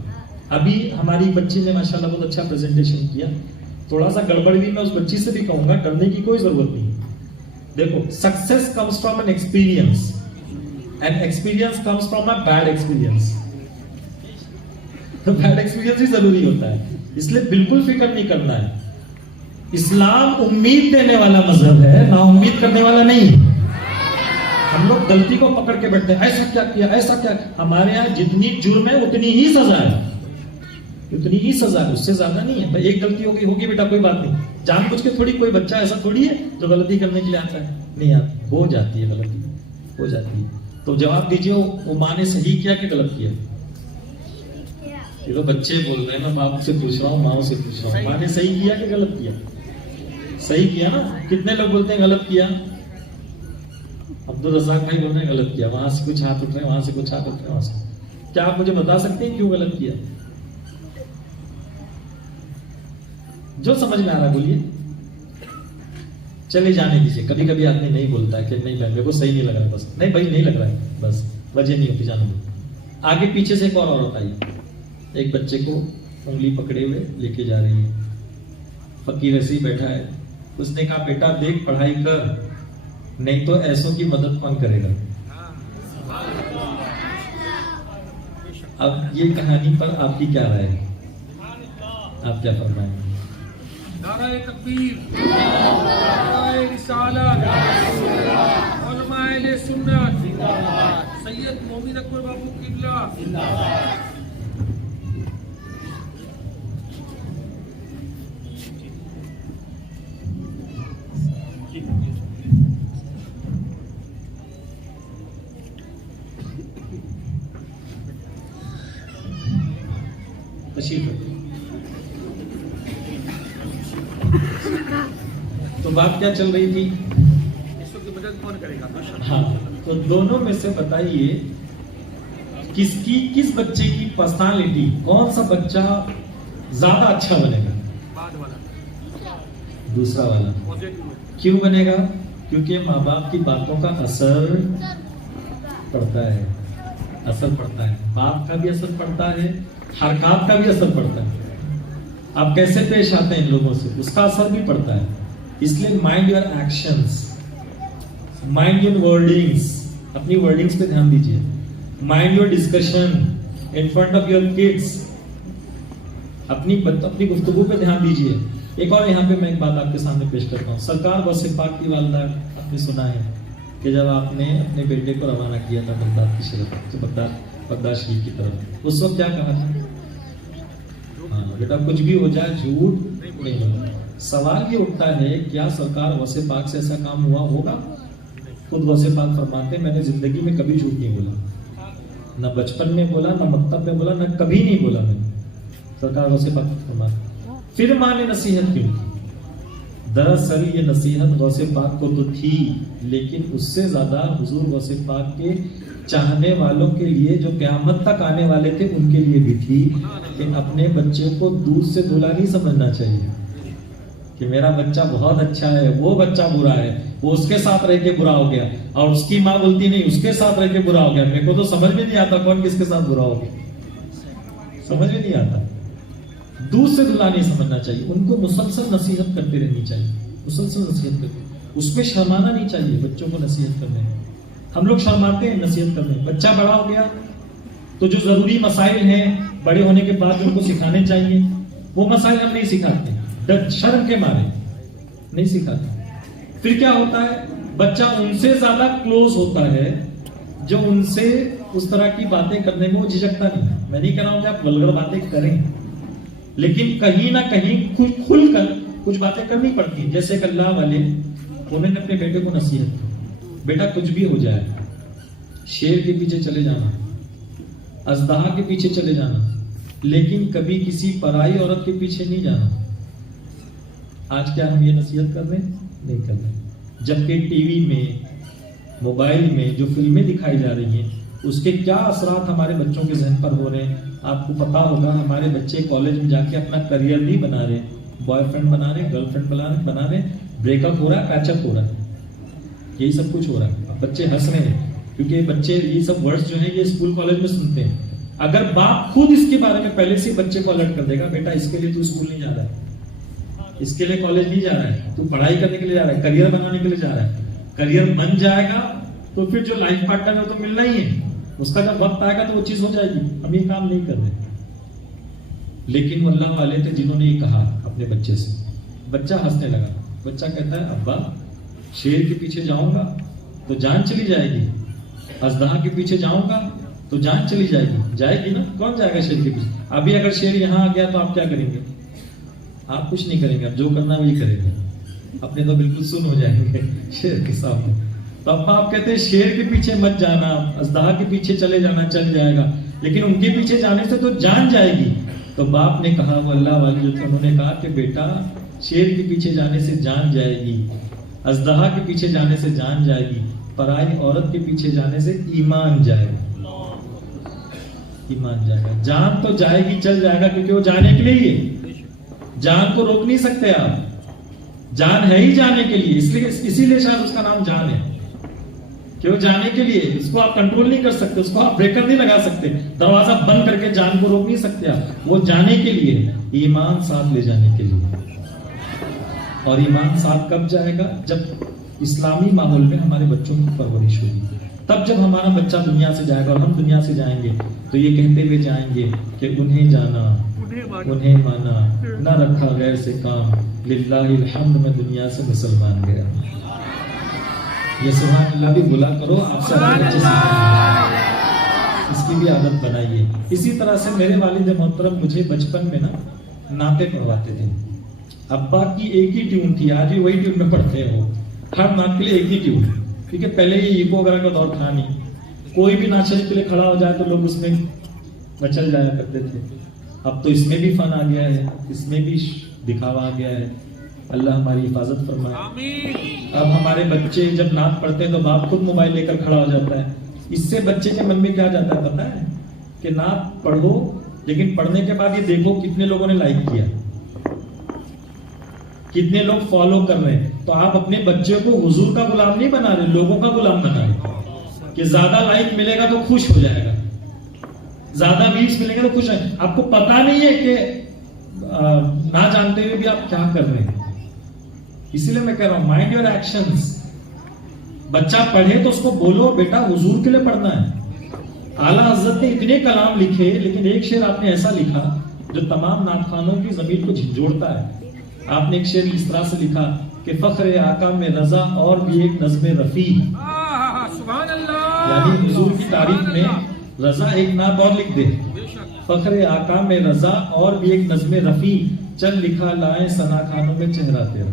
ابھی ہماری بچی نے ماشاءاللہ بہت اچھا پریزنٹیشن کیا، تھوڑا سا گڑبڑ بھی میں اس بچی سے بھی کہوں گا، کرنے کی کوئی ضرورت نہیں۔ دیکھو، success comes from an experience and experience comes from a bad experience. تو بیڈ ایکسپیرینس بھی ضروری ہوتا ہے، اس لیے بالکل فکر نہیں کرنا ہے۔ اسلام امید دینے والا مذہب ہے، نا امید کرنے والا نہیں۔ ہم لوگ غلطی کو پکڑ کے بیٹھتے ہیں، ایسا کیا کیا، ایسا کیا۔ ہمارے یہاں جتنی جرم ہے اتنی ہی سزا ہے، اتنی ہی سزا ہے، اس سے زیادہ نہیں ہے۔ بھائی ایک غلطی ہوگی بیٹا کوئی بات نہیں، جان بوجھ کے تھوڑی، کوئی بچہ ایسا تھوڑی ہے جو غلطی کرنے کے لیے آتا ہے، نہیں آتا، ہو جاتی ہے غلطی، ہو جاتی ہے۔ تو جواب دیجیے، وہ ماں نے صحیح کیا کہ غلط کیا؟ یہ تو بچے بول رہے ہیں نا، باپ سے پوچھ رہا ہوں، ماں سے پوچھ رہا ہوں، ماں نے صحیح کیا کہ غلط کیا؟ صحیح کیا نا۔ کتنے لوگ بولتے ہیں غلط کیا؟ عبدالرزاق بھائی بول رہے ہیں غلط کیا، وہاں سے کچھ ہاتھ اٹھ رہے ہیں، وہاں سے کچھ ہاتھ اٹھ رہے ہیں، وہاں سے۔ کیا آپ مجھے بتا سکتے ہیں کیوں غلط کیا؟ جو سمجھ میں آ رہا ہے بولیے، چلے جانے دیجیے۔ کبھی کبھی آدمی نہیں بولتا ہے کہ نہیں بھائی میرے کو صحیح نہیں لگ رہا ہے، بس نہیں بھائی نہیں لگ رہا ہے، بس وجہ نہیں ہوتی، جانے دو۔ آگے پیچھے سے ایک اور عورت آئی، ایک بچے کو انگلی پکڑے ہوئے لے کے جا رہی ہے. فقیر ایسے ہی بیٹھا ہے. اس نے کہا بیٹا دیکھ پڑھائی کر, نہیں تو ایسوں کی مدد کون کرے گا. اب یہ کہانی پر آپ کی کیا رائے ہے, آپ کیا فرمائیں گے؟ نعرہ تکبیر, نعرہ رسالت, علماء اہل سنت, سید مومن اکبر بابو قبلہ. تو بات کیا چل رہی تھی؟ اس وقت مدد کون کرے گا؟ ہاں, تو دونوں میں سے بتائیے کس بچے کی پرسنالٹی, کون سا بچہ زیادہ اچھا بنے گا؟ بعد والا, دوسرا والا. کیوں بنے گا؟ کیونکہ ماں باپ کی باتوں کا اثر پڑتا ہے, اثر پڑتا ہے. باپ کا بھی اثر پڑتا ہے, حرکات کا بھی اثر پڑتا ہے. آپ کیسے پیش آتے ہیں ان لوگوں سے, اس کا اثر بھی پڑتا ہے. اس لیے mind your actions, mind your wordings, اپنی ورڈنگز پہ دھیان دیجیے. Mind your discussion in front of your kids, اپنی گفتگو پہ دھیان دیجیے. ایک اور یہاں پہ میں ایک بات آپ کے سامنے پیش کرتا ہوں. سرکار غوث پاک کی والدہ آپ نے سنا ہے کہ جب آپ نے اپنے بیٹے کو روانہ کیا تھا بغداد کی شرف, بغداد شریف کی طرف, اس وقت کیا کہا تھا؟ ہاں بیٹا کچھ بھی ہو جائے جھوٹ نہیں ہوگا. سوال یہ اٹھتا ہے کیا سرکار غوث پاک سے ایسا کام ہوا ہوگا؟ خود غوث پاک فرماتے ہیں میں نے زندگی میں کبھی جھوٹ نہیں بولا, نہ بچپن میں بولا, نہ مکتب میں بولا, نہ کبھی نہیں بولا میں نے. سرکار غوث پاک فرماتے ہیں. پھر ماں نے نصیحت کیوں کی؟ دراصل یہ نصیحت غوث پاک کو تو تھی, لیکن اس سے زیادہ حضور غوث پاک کے چاہنے والوں کے لیے جو قیامت تک آنے والے تھے ان کے لیے بھی تھی کہ اپنے بچے کو دودھ سے دھلا نہیں سمجھنا چاہیے کہ میرا بچہ بہت اچھا ہے, وہ بچہ برا ہے, وہ اس کے ساتھ رہ کے برا ہو گیا, اور اس کی ماں بولتی نہیں اس کے ساتھ رہ کے برا ہو گیا. میرے کو تو سمجھ میں نہیں آتا کون کس کے ساتھ برا ہو گیا, سمجھ میں نہیں آتا. دودھ سے دھلا نہیں سمجھنا چاہیے. ان کو مسلسل نصیحت کرتے رہنی چاہیے, مسلسل نصیحت کرتے, اس میں شرمانا نہیں چاہیے بچوں کو نصیحت کرنے میں. ہم لوگ شرماتے ہیں نصیحت کرنے میں. بچہ بڑا ہو گیا تو جو ضروری مسائل ہیں بڑے ہونے کے بعد ان کو سکھانے چاہیے, وہ مسائل ہم نہیں سکھاتے, شرم کے مارے نہیں سکھاتے. پھر کیا ہوتا ہے, بچہ ان سے زیادہ کلوز ہوتا ہے جو ان سے اس طرح کی باتیں کرنے میں وہ جھجکتا نہیں. میں نہیں کہہ رہا ہوں کہ آپ ولگر باتیں کریں, لیکن کہیں نہ کہیں کھل کر کچھ باتیں کرنی پڑتی ہیں. جیسے کہ اللہ والے انہوں نے اپنے بیٹے کو نصیحت کی, بیٹا کچھ بھی ہو جائے شیر کے پیچھے چلے جانا, اژدہا کے پیچھے چلے جانا, لیکن کبھی کسی پرائی عورت کے پیچھے نہیں جانا. آج کیا ہم یہ نصیحت کر رہے ہیں؟ نہیں کر رہے. جبکہ ٹی وی میں, موبائل میں جو فلمیں دکھائی جا رہی ہیں اس کے کیا اثرات ہمارے بچوں کے ذہن پر ہو رہے ہیں. آپ کو پتا ہوگا ہمارے بچے کالج میں جا کے اپنا کریئر نہیں بنا رہے, بوائے فرینڈ بنا رہے, گرل فرینڈ بنا رہے, بریک اپ ہو رہا ہے, پیچ اپ ہو رہا ہے, یہی سب کچھ ہو رہا ہے. بچے ہنس رہے ہیں کیونکہ بچے یہ سب ورڈز جو ہیں یہ اسکول کالج میں سنتے ہیں. اگر باپ خود اس کے بارے میں پہلے سے بچے کو الرٹ کر دے گا, بیٹا اس کے لیے تو اسکول نہیں جا رہا ہے, اس کے لیے کالج نہیں جا رہا ہے, تو پڑھائی کرنے کے لیے جا رہا ہے, کریئر بنانے کے لیے جا رہا ہے, کریئر بن جائے گا تو پھر جو لائف پارٹنر ہے وہ تو ملنا ہی ہے, اس کا جب وقت آئے گا تو وہ چیز ہو جائے گی. ہم یہ کام نہیں کر رہے. لیکن وہ اللہ والے تھے جنہوں نے یہ کہا اپنے بچے سے. بچہ ہنسنے لگا. بچہ کہتا ہے ابا شیر کے پیچھے جاؤں گا تو جان چلی جائے گی, اژدہا کے پیچھے جاؤں گا تو جان چلی جائے گی. جائے گی نا, کون جائے گا شیر کے پیچھے؟ ابھی اگر شیر یہاں آ گیا تو آپ کیا کریں گے؟ آپ کچھ نہیں کریں گے, آپ جو کرنا وہی کریں گے. اپنے تو بالکل سن ہو جائیں گے شیر کے سامنے. تو ابا آپ کہتے ہیں شیر کے پیچھے مت جانا, اژدہا کے پیچھے چلے جانا, چل جائے گا, لیکن ان کے پیچھے جانے سے تو جان جائے گی. تو باپ نے کہا, وہ اللہ والے جو تھے انہوں نے کہا کہ بیٹا شیر کے پیچھے جانے سے جان جائے گی, اژدہا کے پیچھے جانے سے جان جائے گی, پرائی عورت کے پیچھے جانے سے ایمان جائے گا. ایمان جائے گا. جان تو جائے گی, چل جائے گا, کیونکہ وہ جانے کے لیے ہی ہے. جان کو روک نہیں سکتے آپ, جان ہے ہی جانے کے لیے, اسی لیے شاید اس کا نام جان ہے. کہ وہ جانے کے لیے، اس کو آپ کنٹرول نہیں کر سکتے، اس کو آپ بریکر نہیں لگا سکتے، دروازہ بند کر کے جان کو روک نہیں سکتے آپ، وہ جانے کے لیے، ایمان ساتھ لے جانے کے لیے. اور ایمان ساتھ کب جائے گا؟ جب اسلامی ماحول میں ہمارے بچوں کی پرورش ہوگی. تب جب ہمارا بچہ دنیا سے جائے گا اور ہم دنیا سے جائیں گے تو یہ کہتے ہوئے جائیں گے کہ انہیں جانا انہیں مانا، نہ رکھا غیر سے کام، للہ الحمد میں دنیا سے مسلمان گیا. یہ سبحان اللہ بھی بولا کرو، آپ سے بچے اس کی بھی عادت بنائیے. اسی طرح سے میرے والد محترم مجھے بچپن میں نا نعتیں پڑھواتے تھے. ابا کی ایک ہی ٹیون تھی، آج بھی وہی ٹیون میں پڑھتے ہیں، وہ ہر نعت کے لیے ایک ہی ٹیون، کیونکہ پہلے یہ ایکو وغیرہ کا دور تھا نہیں. کوئی بھی نعت شریف کے لیے کھڑا ہو جائے تو لوگ اس میں مچل جایا کرتے تھے. اب تو اس میں بھی فن آ گیا ہے، اس میں بھی دکھاوا آ گیا ہے. اللہ ہماری حفاظت فرمائے. اب ہمارے بچے جب نعت پڑھتے ہیں تو باپ خود موبائل لے کر کھڑا ہو جاتا ہے. اس سے بچے کے من میں کیا جاتا ہے پتہ ہے؟ کہ نعت پڑھو لیکن پڑھنے کے بعد یہ دیکھو کتنے لوگوں نے لائک کیا، کتنے لوگ فالو کر رہے ہیں. تو آپ اپنے بچے کو حضور کا غلام نہیں بنا رہے، لوگوں کا غلام بنا رہے کہ زیادہ لائک ملے گا تو خوش ہو جائے گا، زیادہ ویوز ملے گا تو خوش ہے. آپ کو پتا نہیں ہے کہ نہ جانتے ہوئے بھی آپ کیا کر رہے ہیں. اسی لیے میں کہہ رہا ہوں مائنڈ یور ایکشنز. بچہ پڑھے تو اس کو بولو بیٹا حضور کے لیے پڑھنا ہے. اعلیٰ حضرت نے اتنے کلام لکھے لیکن ایک شعر آپ نے ایسا لکھا جو تمام نعت خوانوں کی ضمیر کو جھنجھوڑتا ہے. آپ نے ایک شعر اس طرح سے لکھا کہ فخر آقا میں رضا اور بھی ایک نظم رفیع، سبحان اللہ، یعنی حضور کی تعریف میں رضا ایک نعت اور لکھ دے. فخر آقا میں رضا اور بھی ایک نظم رفیع، چل لکھا لائے ثنا خانوں میں چہرہ تیرا.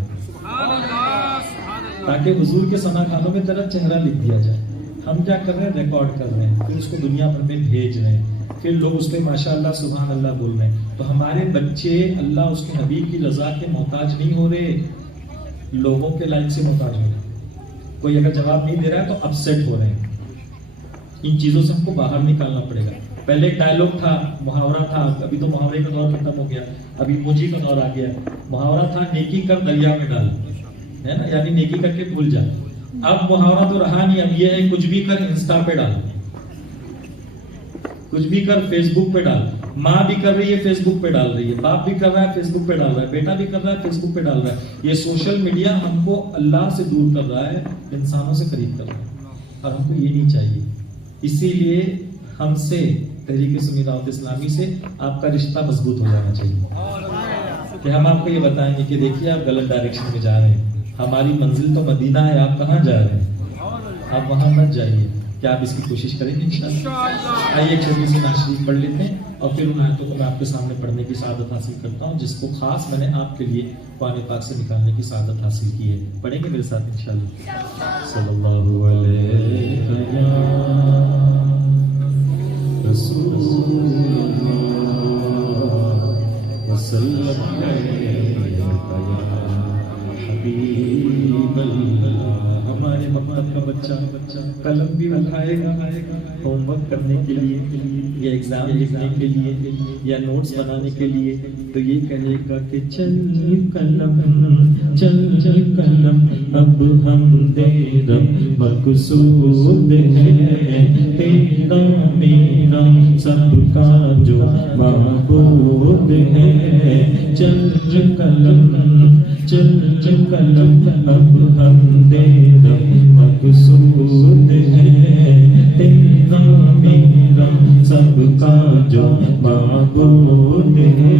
تاکہ حضور کے ثنا خانوں میں تیرا چہرہ لکھ دیا جائے. ہم کیا کر رہے ہیں؟ ریکارڈ کر رہے ہیں، پھر اس کو دنیا بھر میں بھیج رہے ہیں، پھر لوگ اس پہ ماشاءاللہ سبحان اللہ بول رہے ہیں. تو ہمارے بچے اللہ اس کے حبیب کی رضا کے محتاج نہیں ہو رہے، لوگوں کے لائک سے محتاج ہو رہے. کوئی اگر جواب نہیں دے رہا ہے تو اپسیٹ ہو رہے ہیں. ان چیزوں سے ہم کو باہر نکالنا پڑے گا. پہلے ایک ڈائلوگ تھا، محاورہ تھا، ابھی تو محاورے کا دور ختم ہو گیا، ابھی موجی کا دور آ گیا. محاورہ تھا نیکی کر دریا میں ڈال، ہے نا، یعنی نیکی کر کے بھول جا. اب محاورہ تو رہا نہیں، اب یہ ہے کچھ بھی کر انسٹا پہ ڈال، کچھ بھی کر فیس بک پہ ڈال. ماں بھی کر رہی ہے فیس بک پہ ڈال رہی ہے، باپ بھی کر رہا ہے فیس بک پہ ڈال رہا ہے، بیٹا بھی کر رہا ہے فیس بک پہ ڈال رہا ہے. یہ سوشل میڈیا ہم کو اللہ سے دور کر رہا ہے، انسانوں سے قریب کر رہا ہے، اور ہم کو یہ نہیں چاہیے. اسی لیے ہم سے تحریک سنی دعوت اسلامی سے آپ کا رشتہ مضبوط ہو جانا چاہیے کہ ہم آپ کو یہ بتائیں گے کہ دیکھیے آپ غلط ڈائریکشن میں جا رہے ہیں، ہماری منزل تو مدینہ ہے، آپ کہاں جا رہے ہیں، آپ وہاں مت جائیے. کیا آپ اس کی کوشش کریں گے انشاءاللہ؟ آئیے ایک چھوٹی سی نعت شریف پڑھ لیتے ہیں اور پھر ان آیتوں کو میں آپ کے سامنے پڑھنے کی سعادت حاصل کرتا ہوں جس کو خاص میں نے آپ کے لیے قرآن پاک سے نکالنے کی سعادت حاصل کی ہے. پڑھیں گے میرے ساتھ انشاءاللہ. صلی اللہ علیہ رسول وسلم حبیب اللہ. ہمارے مکتب کا بچہ قلم بھی اٹھائے گا ہوم ورک کرنے کے لیے یا ایگزام لکھنے کے لیے یا نوٹس بنانے کے لیے تو یہ کہے گا کہ چل قلم اب ہم تیرا مقصود ہے، تیرا میرا سب کا جو معبود ہے. چل قلم اب ہم تیرا مقصود ہے، تیرا میرا سب کا جو معبود ہے.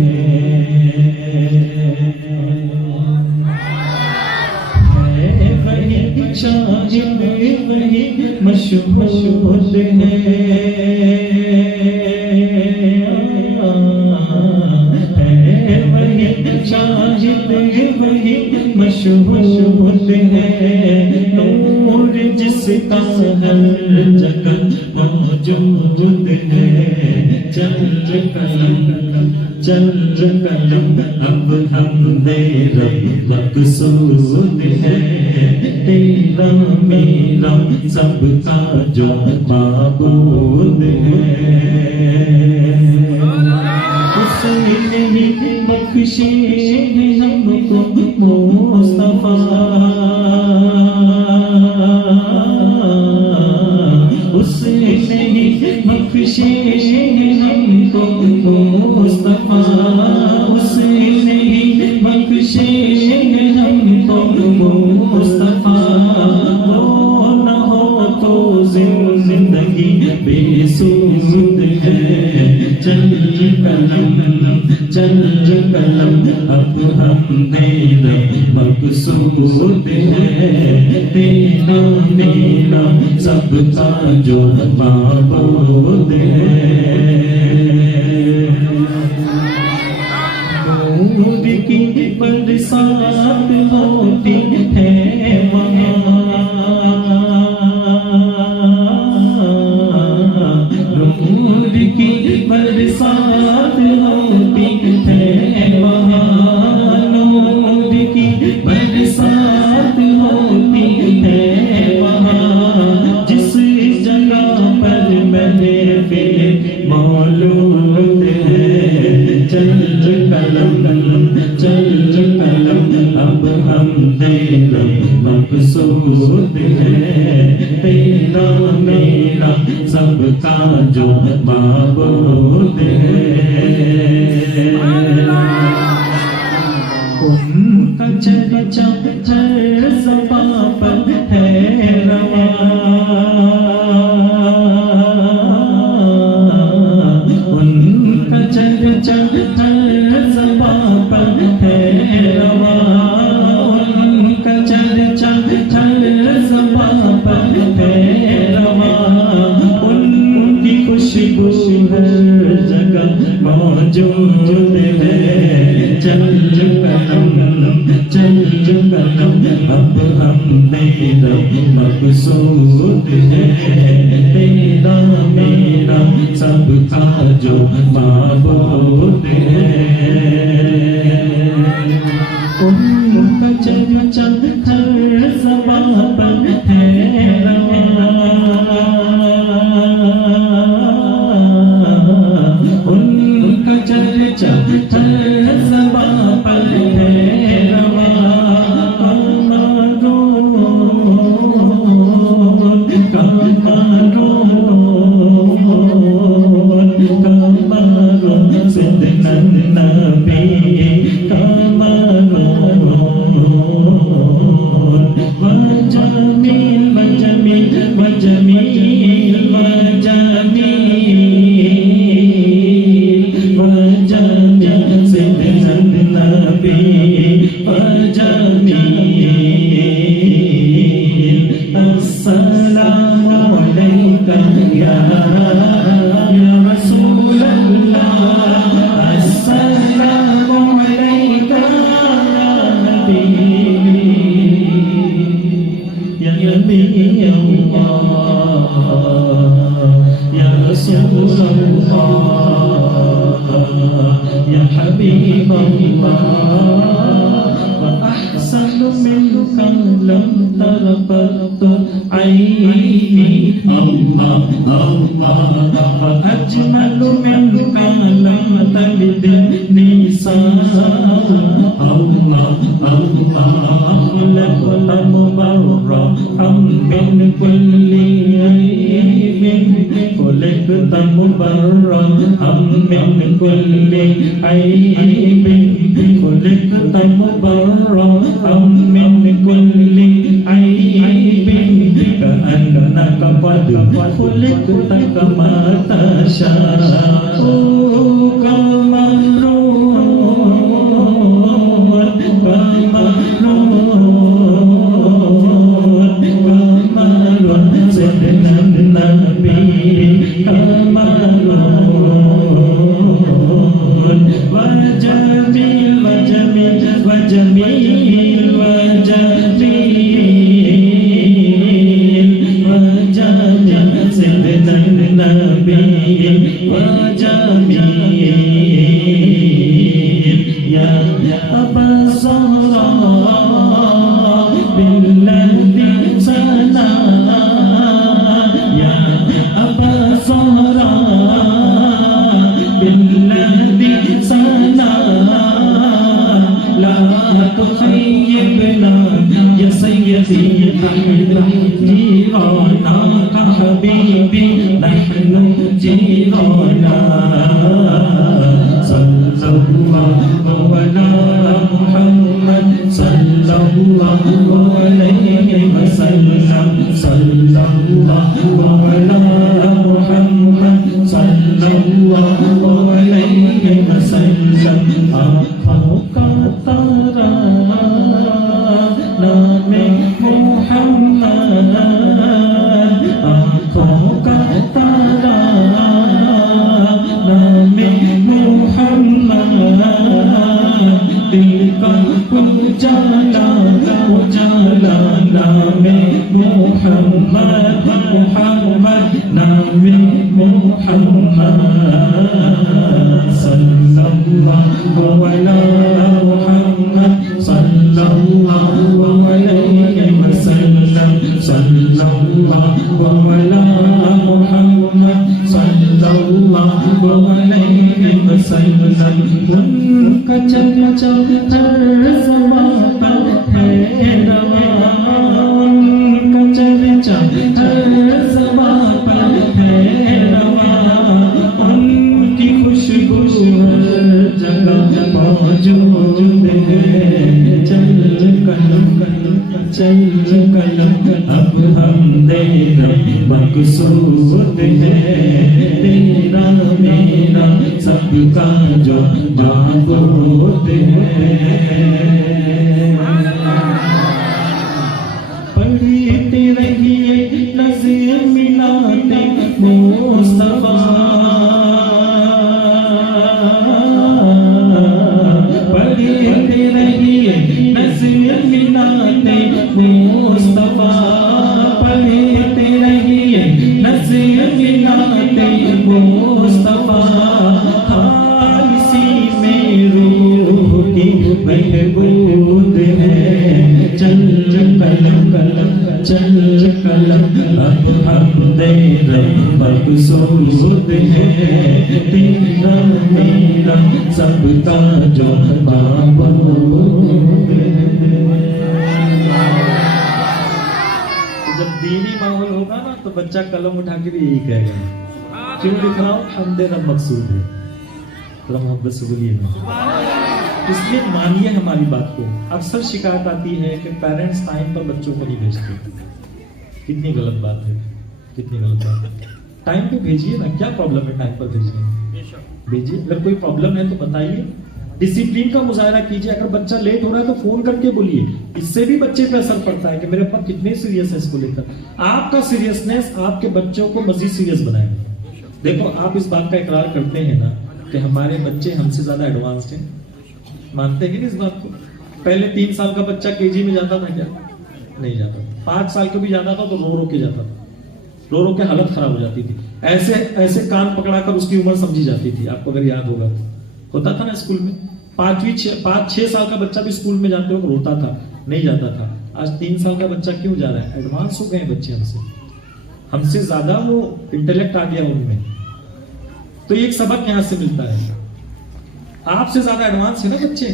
وہی شاہد وہی مشہود ہے، شاہد وہی مشہود ہے، نور جس کا ہر جگہ موجود ہے. چل قلم اب ہم تیرا مقصود ہے، تیرا میرا سب کا جو معبود ہے. بخشے ہم کو مصطفیٰ چل قلم اب ہم میرا مقصود ہے تیرا میرا سب کا جو معبود ہے نور کی برسات ہوتی ہے وہاں نور کی برسات ہوتی ہے وہاں نور کی برسات ہوتی ہے وہاں جس جگہ پر محفل مولود ہے چل قلم چل قلم اب ہم تیرا مقصود ہے تیرا میرا سب کا جو معبود ہے ان کا چرچا ہر زبان پر ہے رواں ان کا چرچا ہر زبان پر ہے رواں ان کا چرچا ہر زبان پر ہے رواں ان کی خوشبو ہر جگہ موجود ہے چل قلم اب ہم تیرا مقصود ہے تیرا میرا سب کا جو معبود ہے ان کا چرچا ہر زبان پر ہے رواں ان کا چرچا ہر زبان پر ہے رواں سیدنا النبی السلام علیکہ یا رسول اللہ السلام علیکہ یا حبیبی یا نبی اللہ یا رسول اللہ یا حبیب اللہ وأحسن منك لم تر قط عيني الله وأجمل منك لم تلد النساء الله خلقت مبرأ من كل عيب خلقت مبرأ من كل عيب خلقت مبرأ من كل عيب كأنك قد خلقت كما تشاء سيدنا النبي كمال وجميل وجميل وجميل وجميل وجميل سيدنا النبي وجميل يا أبا الزهراء بالذي صنع يا أبا الزهراء بالذي صنع لا تخيبنا يا سيدي نحن جيرانا حبيبي نحن جيرانا صلى الله على محمد صلى الله عليه وسلم صلى الله على محمد صلى الله عليه وسلم کا اجالا اجالا نام محمد محمد نام محمد صلی اللہ علی محمد صلی اللہ علیہ وسلم صلی اللہ علی محمد صلی اللہ علیہ وسلم ان کا چرچا ہر زبان پر ہے رواں ان کا چرچا ہر زبان پر ہے رواں ان کی خوشبو ہر جگہ موجود ہے چل قلم اب ہم تیرا مقصود ہے تیرا میرا سب کا جو معبود ہے پڑھتے رہیے نظر ملاتے مصطفیٰ پڑھتے رہیے نظر ملاتے مصطفیٰ پڑھتے رہیے نظر ملاتے مصطفیٰ اسی میں روح کی بہبود ہے چل قلم اب ہم تیرا مقصود ہے تیرا میرا سب کا جو معبود ہے. جب دینی ماحول ہوگا نا تو بچہ قلم اٹھا کے بھی یہی کہے گا کیوں لکھ رہا ہوں ہم تیرا مقصود ہے. تھوڑا محبت سے بولیے نا. اس لیے مانیے ہماری بات کو. اکثر شکایت آتی ہے کہ پیرنٹس ٹائم پر بچوں کو نہیں بھیجتے. کتنی غلط بات ہے, کتنی غلط بات ہے. ٹائم پہ بھیجیے نا, کیا پرابلم ہے ٹائم پر بھیجیے, بھیجیے. اگر کوئی پرابلم ہے تو بتائیے, ڈسپلین کا مظاہرہ کیجیے. اگر بچہ لیٹ ہو رہا ہے تو فون کر کے بولیے. اس سے بھی بچے پہ اثر پڑتا ہے کہ میرے ابا کتنے سیریس ہے اس کو لے کر. آپ کا سیریسنس آپ کے بچوں کو مزید سیریس بنائے گا. دیکھو آپ اس بات کا اقرار کرتے ہیں نا کہ ہمارے بچے ہم سے زیادہ ایڈوانسڈ ہیں, مانتے ہیں اس بات کو. پہلے 3 سال کا بچہ کے جی میں جاتا تھا کیا؟ نہیں جاتا. 5 سال کا بھی جاتا تھا تو رو رو کے جاتا تھا, رو رو کے حالت خراب ہو جاتی تھی. ایسے ایسے کان پکڑا کر اس کی عمر سمجھی جاتی تھی. آپ کو اگر یاد ہوگا ہوتا تھا نا اسکول میں. 5-6 سال کا بچہ بھی اسکول میں جاتے وقت روتا تھا, نہیں جاتا تھا. آج 3 سال کا بچہ کیوں جا رہا ہے؟ ایڈوانس ہو گئے بچے ہم سے زیادہ وہ انٹلیکٹ آ گیا ان میں. تو یہ ایک سبق یہاں سے ملتا ہے. آپ سے زیادہ ایڈوانس ہے نا بچے,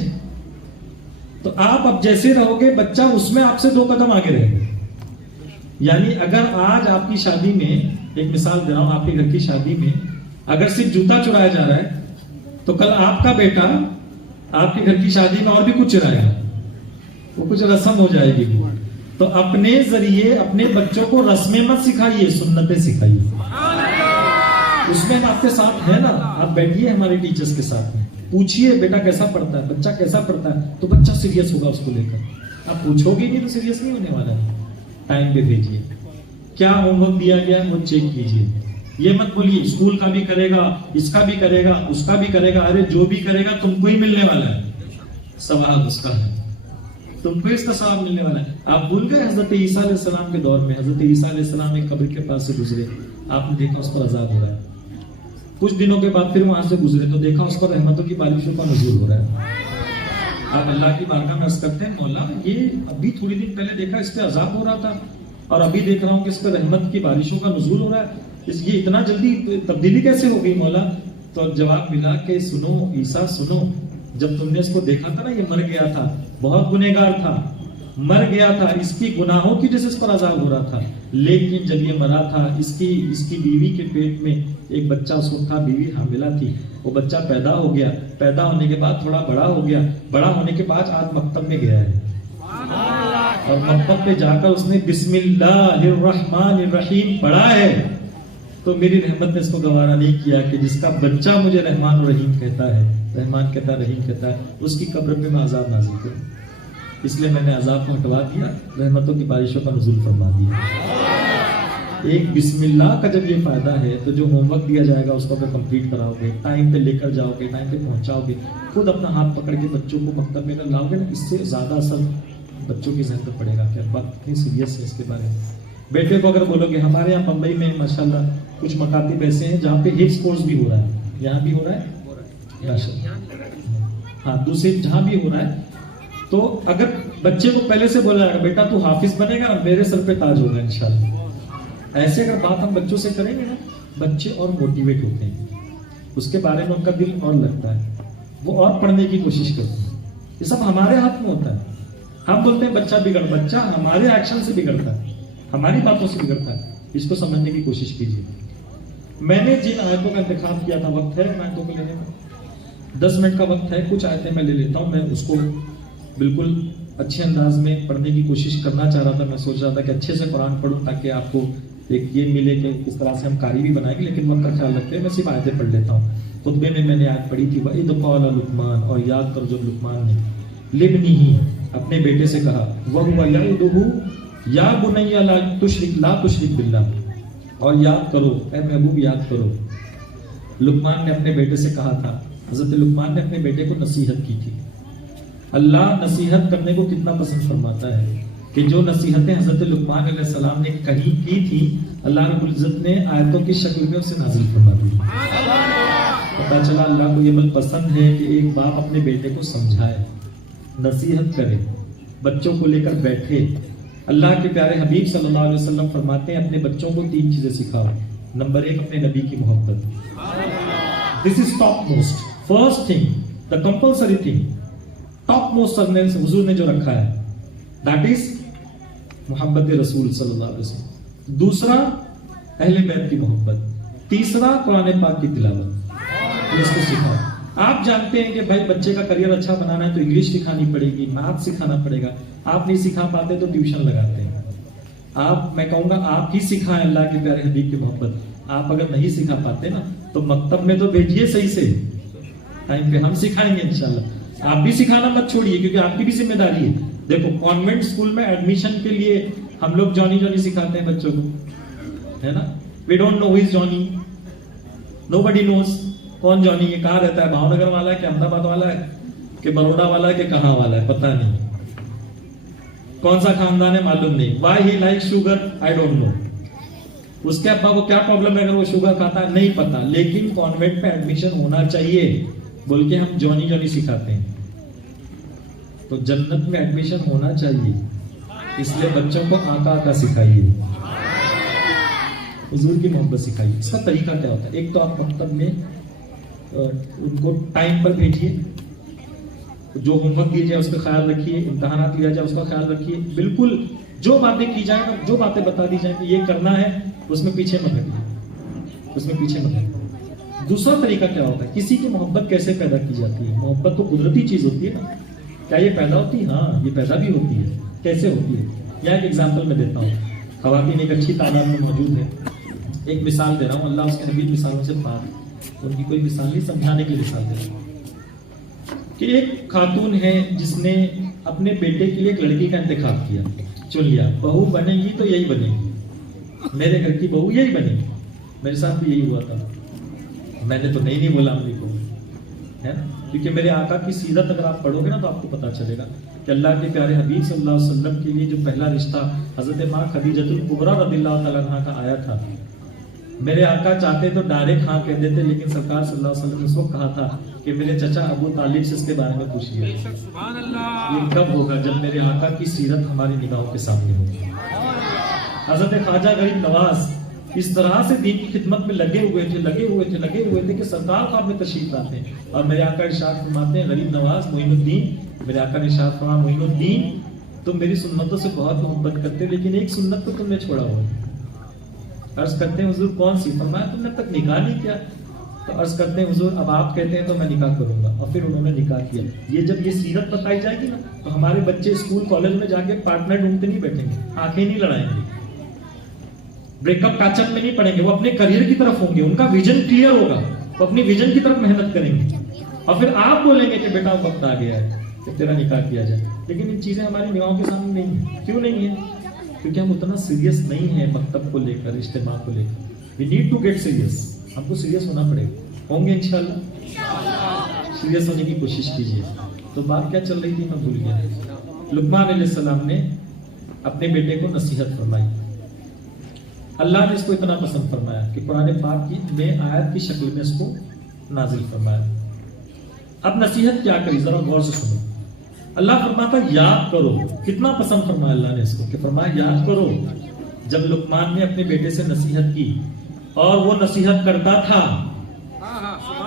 تو آپ اب جیسے رہو گے بچہ اس میں آپ سے 2 قدم آگے رہے گا. یعنی اگر آج آپ کی شادی میں, ایک مثال دے رہا ہوں, آپ کے گھر کی شادی میں اگر صرف جوتا چرایا جا رہا ہے تو کل آپ کا بیٹا آپ کے گھر کی شادی میں اور بھی کچھ چرائے گا, وہ کچھ رسم ہو جائے گی. تو اپنے ذریعے اپنے بچوں کو رسمیں مت سکھائیے, سنتیں سکھائیے. اس میں آپ کے ساتھ ہے نا, آپ بیٹھیے ہمارے ٹیچرز کے ساتھ میں, پوچھئے بیٹا کیسا پڑھتا ہے, بچہ کیسا پڑھتا ہے, تو بچہ سیریس ہوگا اس کو لے کر. آپ پوچھو گے نہیں تو سیریس نہیں ہونے والا ہے. ٹائم پہ بھیجیے. کیا ہوم ورک دیا گیا ہے وہ چیک کیجیے. یہ مت بولیے اسکول کا بھی کرے گا, اس کا بھی کرے گا, اس کا بھی کرے گا. ارے جو بھی کرے گا تم کو ہی ملنے والا ہے, ثواب اس کا ہے, تم کو اس کا ثواب ملنے والا ہے. آپ بھول گئے حضرت عیسیٰ علیہ السلام کے دور میں, حضرت عیسیٰ علیہ السلام ایک قبر کے پاس سے گزرے, آپ نے دیکھا اس پر عذاب ہو رہا ہے. کچھ دنوں کے بعد پھر وہاں سے گزرے تو دیکھا اس پر رحمتوں کی بارشوں کا نزول ہو رہا ہے. آپ اللہ کی بارگاہ میں عرض کرتے ہیں مولا یہ ابھی تھوڑی دن پہلے دیکھا اس پہ عذاب ہو رہا تھا اور ابھی دیکھ رہا ہوں کہ اس پہ رحمت کی بارشوں کا نزول ہو رہا ہے, یہ اتنا جلدی تبدیلی کیسے ہو گئی مولا؟ تو جواب ملا کہ سنو عیسیٰ سنو, جب تم نے اس کو دیکھا تھا نا یہ مر گیا تھا, بہت گنہگار تھا, مر گیا تھا, اس کی گناہوں کی وجہ سے اس پر عذاب ہو رہا تھا. لیکن جب یہ مرا تھا اس کی بیوی کے پیٹ میں ایک بچہ اس وقت تھا, بیوی حاملہ تھی, وہ بچہ پیدا ہو گیا, پیدا ہونے کے بعد تھوڑا بڑا ہو گیا, بڑا ہونے کے بعد آج مکتب میں گیا ہے اور مکتب پہ جا کر اس نے بسم اللہ الرحمن الرحیم پڑھا ہے. تو میری رحمت نے اس کو گوارا نہیں کیا کہ جس کا بچہ مجھے رحمان الرحیم کہتا ہے, رحمان کہتا ہے, رحیم کہتا ہے, اس کی قبر پہ میں عذاب نازل کروں. اس لیے میں نے عذاب کو ہٹوا دیا, رحمتوں کی بارشوں کا نزول فرما دیا. ایک بسم اللہ کا جب یہ فائدہ ہے تو جو ہوم ورک دیا جائے گا اس کو اگر کمپلیٹ کراؤ گے، ٹائم پہ لے کر جاؤ گے، ٹائم پہ پہنچاؤ گے، خود اپنا ہاتھ پکڑ کے بچوں کو مکتب میں لاؤ گے نا، اس سے زیادہ اثر بچوں کی ذہن پر پڑے گا کہ ابا کتنی سیریس ہے اس کے بارے میں۔ بیٹے کو اگر بولو گے، ہمارے یہاں بمبئی میں ماشاءاللہ کچھ مکاتب ایسے ہیں جہاں پہ حفظ کورس بھی ہو رہا ہے، یہاں بھی ہو رہا ہے ماشاءاللہ، ہاں دوسرے جہاں بھی ہو رہا ہے، تو اگر بچے کو پہلے سے بولا جائے گا بیٹا تو حافظ بنے گا، میرے سر پہ تاج ہوگا انشاءاللہ، ایسے اگر بات ہم بچوں سے کریں گے نا، بچے اور موٹیویٹ ہوتے ہیں، اس کے بارے میں ان کا دل اور لگتا ہے، وہ اور پڑھنے کی کوشش کرتے ہیں۔ یہ سب ہمارے ہاتھ میں ہوتا ہے۔ ہم بولتے ہیں بچہ بچہ ہمارے ایکشن سے بگڑتا ہے، ہماری باتوں سے بگڑتا ہے، اس کو سمجھنے کی کوشش کیجیے۔ میں نے جن آیتوں کا انتخاب کیا تھا، وقت ہے آیتوں کو لینے کا؟ 10 منٹ کا وقت ہے، کچھ آیتیں میں لے لیتا ہوں، میں اس کو بالکل اچھے انداز میں پڑھنے کی کوشش کرنا چاہ رہا تھا۔ میں سوچ رہا تھا کہ اچھے سے قرآن پڑھوں تاکہ آپ کو ایک یہ ملے کہ کس طرح سے ہم قاری بھی بنائیں گے، لیکن وقت کا خیال رکھتے ہیں میں صرف آیتیں پڑھ لیتا ہوں۔ خطبے میں نے آیت پڑھی تھی وَإِذْ قَالَ لُقْمَانُ، اور یاد کرو جب لقمان نے لِابْنِهِ اپنے بیٹے سے کہا وَهُوَ يَعِظُهُ يَا بُنَيَّ لَا تُشْرِكْ بِاللَّهِ، اور یاد کرو اے محبوب یاد کرو، لقمان نے اپنے بیٹے سے کہا تھا، حضرت لقمان نے اپنے بیٹے کو نصیحت کی تھی۔ اللہ نصیحت کرنے کو کتنا پسند فرماتا ہے کہ جو نصیحتیں حضرت لقمان علیہ السلام نے کہیں کی تھی، اللہ رب العزت نے آیتوں کی شکل میں اسے نازل فرما دی۔ پتہ چلا اللہ کو یہ بات پسند ہے کہ ایک باپ اپنے بیٹے کو سمجھائے، نصیحت کرے، بچوں کو لے کر بیٹھے۔ اللہ کے پیارے حبیب صلی اللہ علیہ وسلم فرماتے ہیں اپنے بچوں کو 3 چیزیں سکھاؤ۔ نمبر 1 اپنے نبی کی محبت، this is topmost, first thing, the compulsory thing, topmost حضور نے جو رکھا ہے، دیٹ از محبت رسول صلی اللہ علیہ وسلم۔ دوسرا اہل بیت کی محبت، تیسرا قرآن پاک کی تلاوت، اس کو سکھاؤ۔ آپ جانتے ہیں کہ بھائی بچے کا کریئر اچھا بنانا ہے تو انگلش سکھانی پڑے گی، میتھ سکھانا پڑے گا، آپ نہیں سکھا پاتے تو ٹیوشن لگاتے ہیں۔ آپ، میں کہوں گا آپ ہی سکھائیں اللہ کے پیارے حبیب کی محبت۔ آپ اگر نہیں سکھا پاتے نا تو مکتب میں تو بھیجیے صحیح سے، ٹائم پہ ہم سکھائیں گے انشاءاللہ۔ آپ بھی سکھانا مت چھوڑیے کیونکہ آپ کی بھی ذمہ داری ہے۔ دیکھو کانوینٹ اسکول میں ایڈمیشن کے لیے ہم لوگ جانی سکھاتے ہیں بچوں کو، ہے نا، وی ڈونٹ نو ہو از جانی، نو بڈی نوز کون جانی ہے، کہاں رہتا ہے، بھاؤ نگر والا ہے کہ احمد آباد والا ہے کہ بروڈا والا ہے کہ کہاں والا ہے، پتہ نہیں، کون سا خاندان ہے معلوم نہیں، why he like sugar I don't know, اس کے ابا کو کیا پرابلم ہے اگر وہ شوگر کھاتا ہے نہیں پتا، لیکن کانوینٹ میں ایڈمیشن ہونا چاہیے بول کے ہم جانی سکھاتے ہیں۔ تو جنت میں ایڈمیشن ہونا چاہیے، اس لیے بچوں کو آقا سکھائیے، حضور کی محبت سکھائیے۔ اس کا طریقہ کیا ہوتا ہے؟ ایک تو آپ مکتب میں ان کو ٹائم پر بھیجیے، جو ہوم ورک دیا جائے اس کا خیال رکھیے، امتحانات لیا جائے اس کا خیال رکھیے، بالکل جو باتیں کی جائیں جو باتیں بتا دی جائیں کہ یہ کرنا ہے اس میں پیچھے مت ہٹیے، اس میں پیچھے مت ہٹیے۔ دوسرا طریقہ کیا ہوتا ہے؟ کسی کی محبت کیسے پیدا کی جاتی ہے؟ محبت تو قدرتی چیز ہوتی ہے نا، کیا یہ پیدا ہوتی ہے؟ ہاں یہ پیدا بھی ہوتی ہے۔ کیسے ہوتی ہے؟ یہاں ایک ایگزامپل میں دیتا ہوں، خواتین ایک اچھی تعداد میں موجود ہے، ایک مثال دے رہا ہوں، اللہ اس کے نبی مثالوں سے پاک، ان کی کوئی مثال نہیں، سمجھانے کی مثال دے رہا ہوں کہ ایک خاتون ہے جس نے اپنے بیٹے کے لیے ایک لڑکی کا انتخاب کیا، چن لیا، بہو بنے گی تو یہی بنے گی، میرے گھر کی بہو یہی بنے گی۔ میرے ساتھ بھی یہی ہوا تھا، میں نے تو نہیں بولا امی کو، ہے نا، کیونکہ میرے آقا کی سیرت اگر آپ پڑھو گے نا تو آپ کو پتا چلے گا کہ اللہ کے پیارے حبیب صلی اللہ علیہ وسلم کے لیے جو پہلا رشتہ حضرت ماں خدیجۃ الکبریٰ رضی اللہ تعالیٰ عنہا کا آیا تھا، میرے آقا چاہتے تو ڈائریکٹ ہاں کہہ دیتے، لیکن سرکار صلی اللہ علیہ وسلم نے اس کو کہا تھا کہ میرے چچا ابو طالب سے اس کے بارے میں پوچھیے، یہ کب ہوگا؟ جب میرے آقا کی سیرت ہماری نگاہوں کے سامنے ہوگی۔ حضرت خواجہ غریب نواز اس طرح سے دین کی خدمت میں لگے ہوئے تھے کہ سرکار خواب میں تشریف لاتے ہیں اور میرے آقا ارشاد فرماتے ہیں غریب نواز معین الدین، میرے آقا نے ارشاد فرمایا معین الدین تم میری سنتوں سے بہت محبت کرتے لیکن ایک سنت تو تم نے چھوڑا ہوا ہے۔ عرض کرتے ہیں حضور کون سی؟ فرمایا تم نے تک نکاح نہیں کیا۔ تو عرض کرتے ہیں حضور اب آپ کہتے ہیں تو میں نکاح کروں گا، اور پھر انہوں نے نکاح کیا۔ یہ جب یہ سیرت بتائی جائے گی نا تو ہمارے بچے اسکول کالج میں جا کے پارٹنر ڈھونڈتے نہیں بیٹھیں گے، آنکھیں نہیں لڑائیں گے، بریک اپ پیچ اپ میں نہیں پڑیں گے، وہ اپنے کریئر کی طرف ہوں گے، ان کا ویژن کلیئر ہوگا، وہ اپنی ویژن کی طرف محنت کریں گے، اور پھر آپ بولیں گے کہ بیٹا وقت آ گیا ہے کہ تیرا نکاح کیا جائے۔ لیکن ان چیزیں ہماری نگاہوں کے سامنے نہیں ہیں۔ کیوں نہیں ہے؟ کیونکہ ہم اتنا سیریس نہیں ہیں مکتب کو لے کر، اجتماع کو لے کر. We need to get serious. ہم کو سیریس ہونا پڑے گا. ہوں گے انشاءاللہ. سیریس ہونے کی کوشش کیجیے. تو بات کیا چل رہی تھی میں بھول گیا. لقمان علیہ السلام نے اپنے بیٹے کو نصیحت فرمائی. اللہ نے اس کو اتنا پسند فرمایا کہ قرآن پاک کی میں آیت کی شکل میں اس کو نازل فرمایا. اب نصیحت کیا کری ذرا غور سے سنو. اللہ فرماتا یاد کرو. کتنا پسند فرمایا اللہ نے اس کو کہ فرمایا یاد کرو جب لقمان نے اپنے بیٹے سے نصیحت کی اور وہ نصیحت کرتا تھا.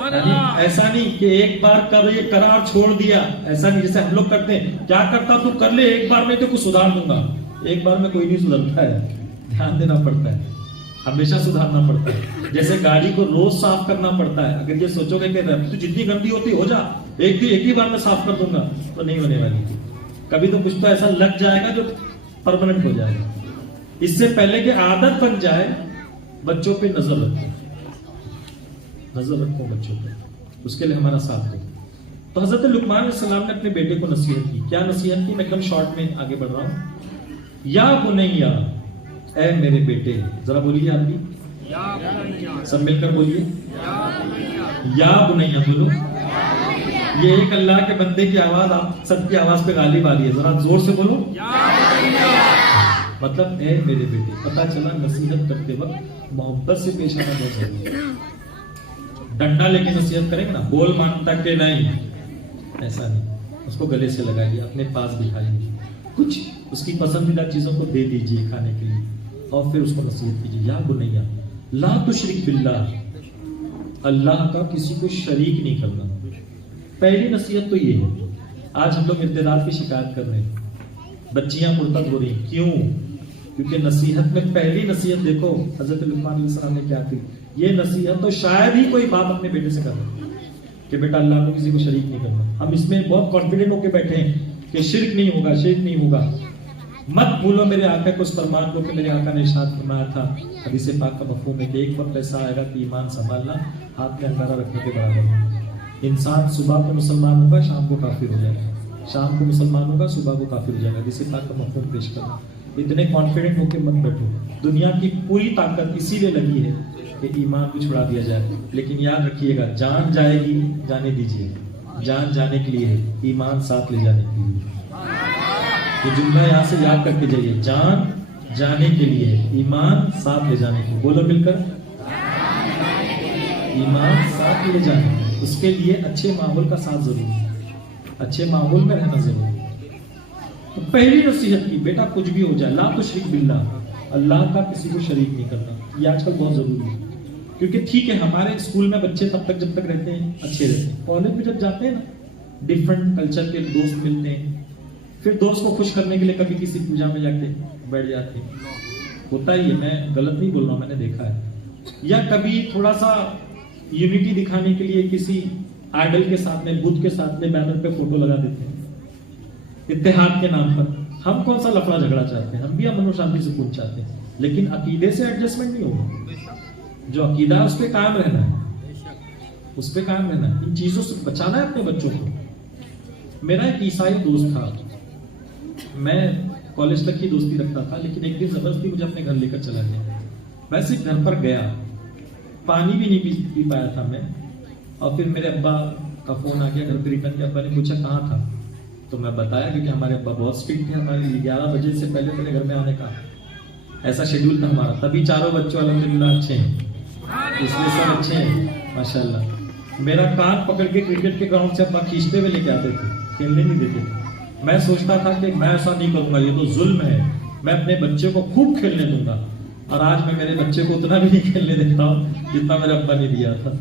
یعنی ایسا نہیں کہ ایک بار کر یہ قرار چھوڑ دیا، ایسا نہیں جیسے ہم لوگ کرتے ہیں کیا کرتا تو کر لے ایک بار میں تو کچھ سدھار دوں گا. ایک بار میں کوئی نہیں سدھرتا ہے. دھیان دینا پڑتا ہے، ہمیشہ سدھارنا پڑتا ہے. جیسے گاڑی کو روز صاف کرنا پڑتا ہے. اگر یہ سوچو گے کہ تو جتنی گندی ہوتی ہو جا ایک ہی بار میں صاف کر دوں گا تو نہیں ہونے والی. کبھی تو کچھ تو ایسا لگ جائے گا جو پرماننٹ ہو جائے گا. اس سے پہلے کہ عادت بن جائے بچوں پہ نظر رکھو. نظر رکھو بچوں پہ، اس کے لیے ہمارا ساتھ دو. تو حضرت لقمان علیہ السلام نے اپنے بیٹے کو نصیحت کی. کیا نصیحت کی؟ میں ایک دم شارٹ میں آگے بڑھ رہا ہوں. یا بنیا، اے میرے بیٹے. ذرا بولیے آپ بھی، سب مل کر بولیے یا بنیا. بولو. یہ ایک اللہ کے بندے کی آواز آپ سب کی آواز پہ غالب آ رہی ہے. ذرا زور سے بولو. مطلب اے میرے بیٹے. پتا چلا نصیحت کرتے وقت محبت سے پیش آنا بہت ضروری ہے. ڈنڈا لے کے نصیحت کریں گے نا، بول مانتا کہ نہیں، ایسا نہیں. اس کو گلے سے لگائیے، اپنے پاس بٹھائیے، کچھ اس کی پسندیدہ چیزوں کو دے دیجیے کھانے کے لیے اور پھر اس کو نصیحت کیجیے. یا بنیا لا تشرک باللہ، اللہ کا کسی کو شریک نہیں کرنا. پہلی نصیحت تو یہ ہے. آج ہم لوگ ارتداد کی شکایت کر رہے ہیں، بچیاں مرتد ہو رہی ہیں. کیوں؟ کیونکہ نصیحت میں پہلی نصیحت دیکھو حضرت لقمان علیہ السلام نے کیا کی. یہ نصیحت تو شاید ہی کوئی باپ اپنے بیٹے سے کرے کہ بیٹا اللہ کو کسی کو شریک نہیں کرنا. ہم اس میں بہت کانفیڈنٹ ہو کے بیٹھے ہیں کہ شرک نہیں ہوگا، شرک نہیں ہوگا. مت بھولو میرے آقا کو اس فرمان کو کہ میرے آقا نے ارشاد فرمایا تھا، حدیث پاک کا مفہوم ہے کہ ایک وقت ایسا آئے گا کہ ایمان سنبھالنا ہاتھ میں انگارہ رکھنے کے برابر ہے. انسان صبح کو مسلمان ہوگا، شام کو کافر ہو جائے گا. شام کو مسلمان ہوگا، صبح کو کافر ہو جائے گا. حدیث پاک کا مفہوم پیش کرنا. اتنے کانفیڈنٹ ہو کے مت بیٹھو. دنیا کی پوری طاقت اسی لیے لگی ہے کہ ایمان کو چھڑا دیا جائے. لیکن یاد رکھیے گا جان جائے گی، جانے دیجیے. جان جانے کے لیے، ایمان ساتھ لے جانے کے لیے. یہ جملہ یہاں سے یاد کر کے جائیے. جان جانے کے لیے، ایمان ساتھ لے جانے کے لیے. بولو مل کر، ایمان ساتھ لے جانے. اس کے لیے اچھے ماحول کا ساتھ ضروری ہے، اچھے ماحول میں رہنا ضروری ہے. تو پہلی نصیحت کی بیٹا کچھ بھی ہو جائے لا تشرک باللہ، اللہ کا کسی کو شریک نہیں کرنا. یہ آج کل بہت ضروری ہے. کیونکہ ٹھیک ہے ہمارے اسکول میں بچے تب تک جب تک رہتے ہیں اچھے رہتے ہیں. کالج میں جب جاتے ہیں نا ڈفرنٹ کلچر کے دوست ملتے ہیں، پھر دوست کو خوش کرنے کے لیے کبھی کسی پوجا میں جا کے بیٹھ جاتے ہیں. ہوتا ہی ہے، میں غلط نہیں بول رہا ہوں، میں نے دیکھا ہے. یا کبھی تھوڑا سا یونٹی دکھانے کے لیے کسی آئیڈل کے ساتھ میں، بدھ کے ساتھ میں بینر پہ فوٹو لگا دیتے ہیں اتحاد کے نام پر. ہم کون سا لفڑا جھگڑا چاہتے ہیں؟ ہم بھی امن و شانتی سے پوچھ چاہتے ہیں. لیکن عقیدے سے ایڈجسٹمنٹ نہیں ہوگا. جو عقیدہ ہے اس پہ قائم رہنا ہے، اس پہ قائم رہنا ہے. ان چیزوں سے بچانا ہے اپنے بچوں کو. میرا ایک عیسائی دوست تھا، میں کالج تک کی دوستی رکھتا تھا، لیکن ایک دن زبردستی مجھے اپنے گھر لے کر چلا گیا. میں صرف گھر پر گیا، پانی بھی نہیں پی پایا تھا میں. اور پھر میرے ابا کا فون آ گیا گھر پہ ریٹرن کے. ابا نے پوچھا کہاں تھا، تو میں بتایا کیونکہ ہمارے ابا بہت اسٹرکٹ تھے. ہمارے 11 بجے سے پہلے میرے گھر میں آنے کا ایسا شیڈول تھا ہمارا. تبھی چاروں بچوں الحمدللہ اچھے ہیں، اس لیے سب اچھے ہیں ماشاءاللہ. میرا کان پکڑ کے کرکٹ کے گراؤنڈ سے ابا کھینچتے ہوئے لے کے آتے تھے، کھیلنے نہیں دیتے تھے. میں سوچتا تھا کہ میں ایسا نہیں کروں گا، یہ تو ظلم ہے. میں اپنے بچے کو خوب کھیلنے دوں گا. اور آج میں میرے بچے کو اتنا بھی نہیں کھیلنے دیتا ہوں جتنا میرے ابا نے دیا تھا.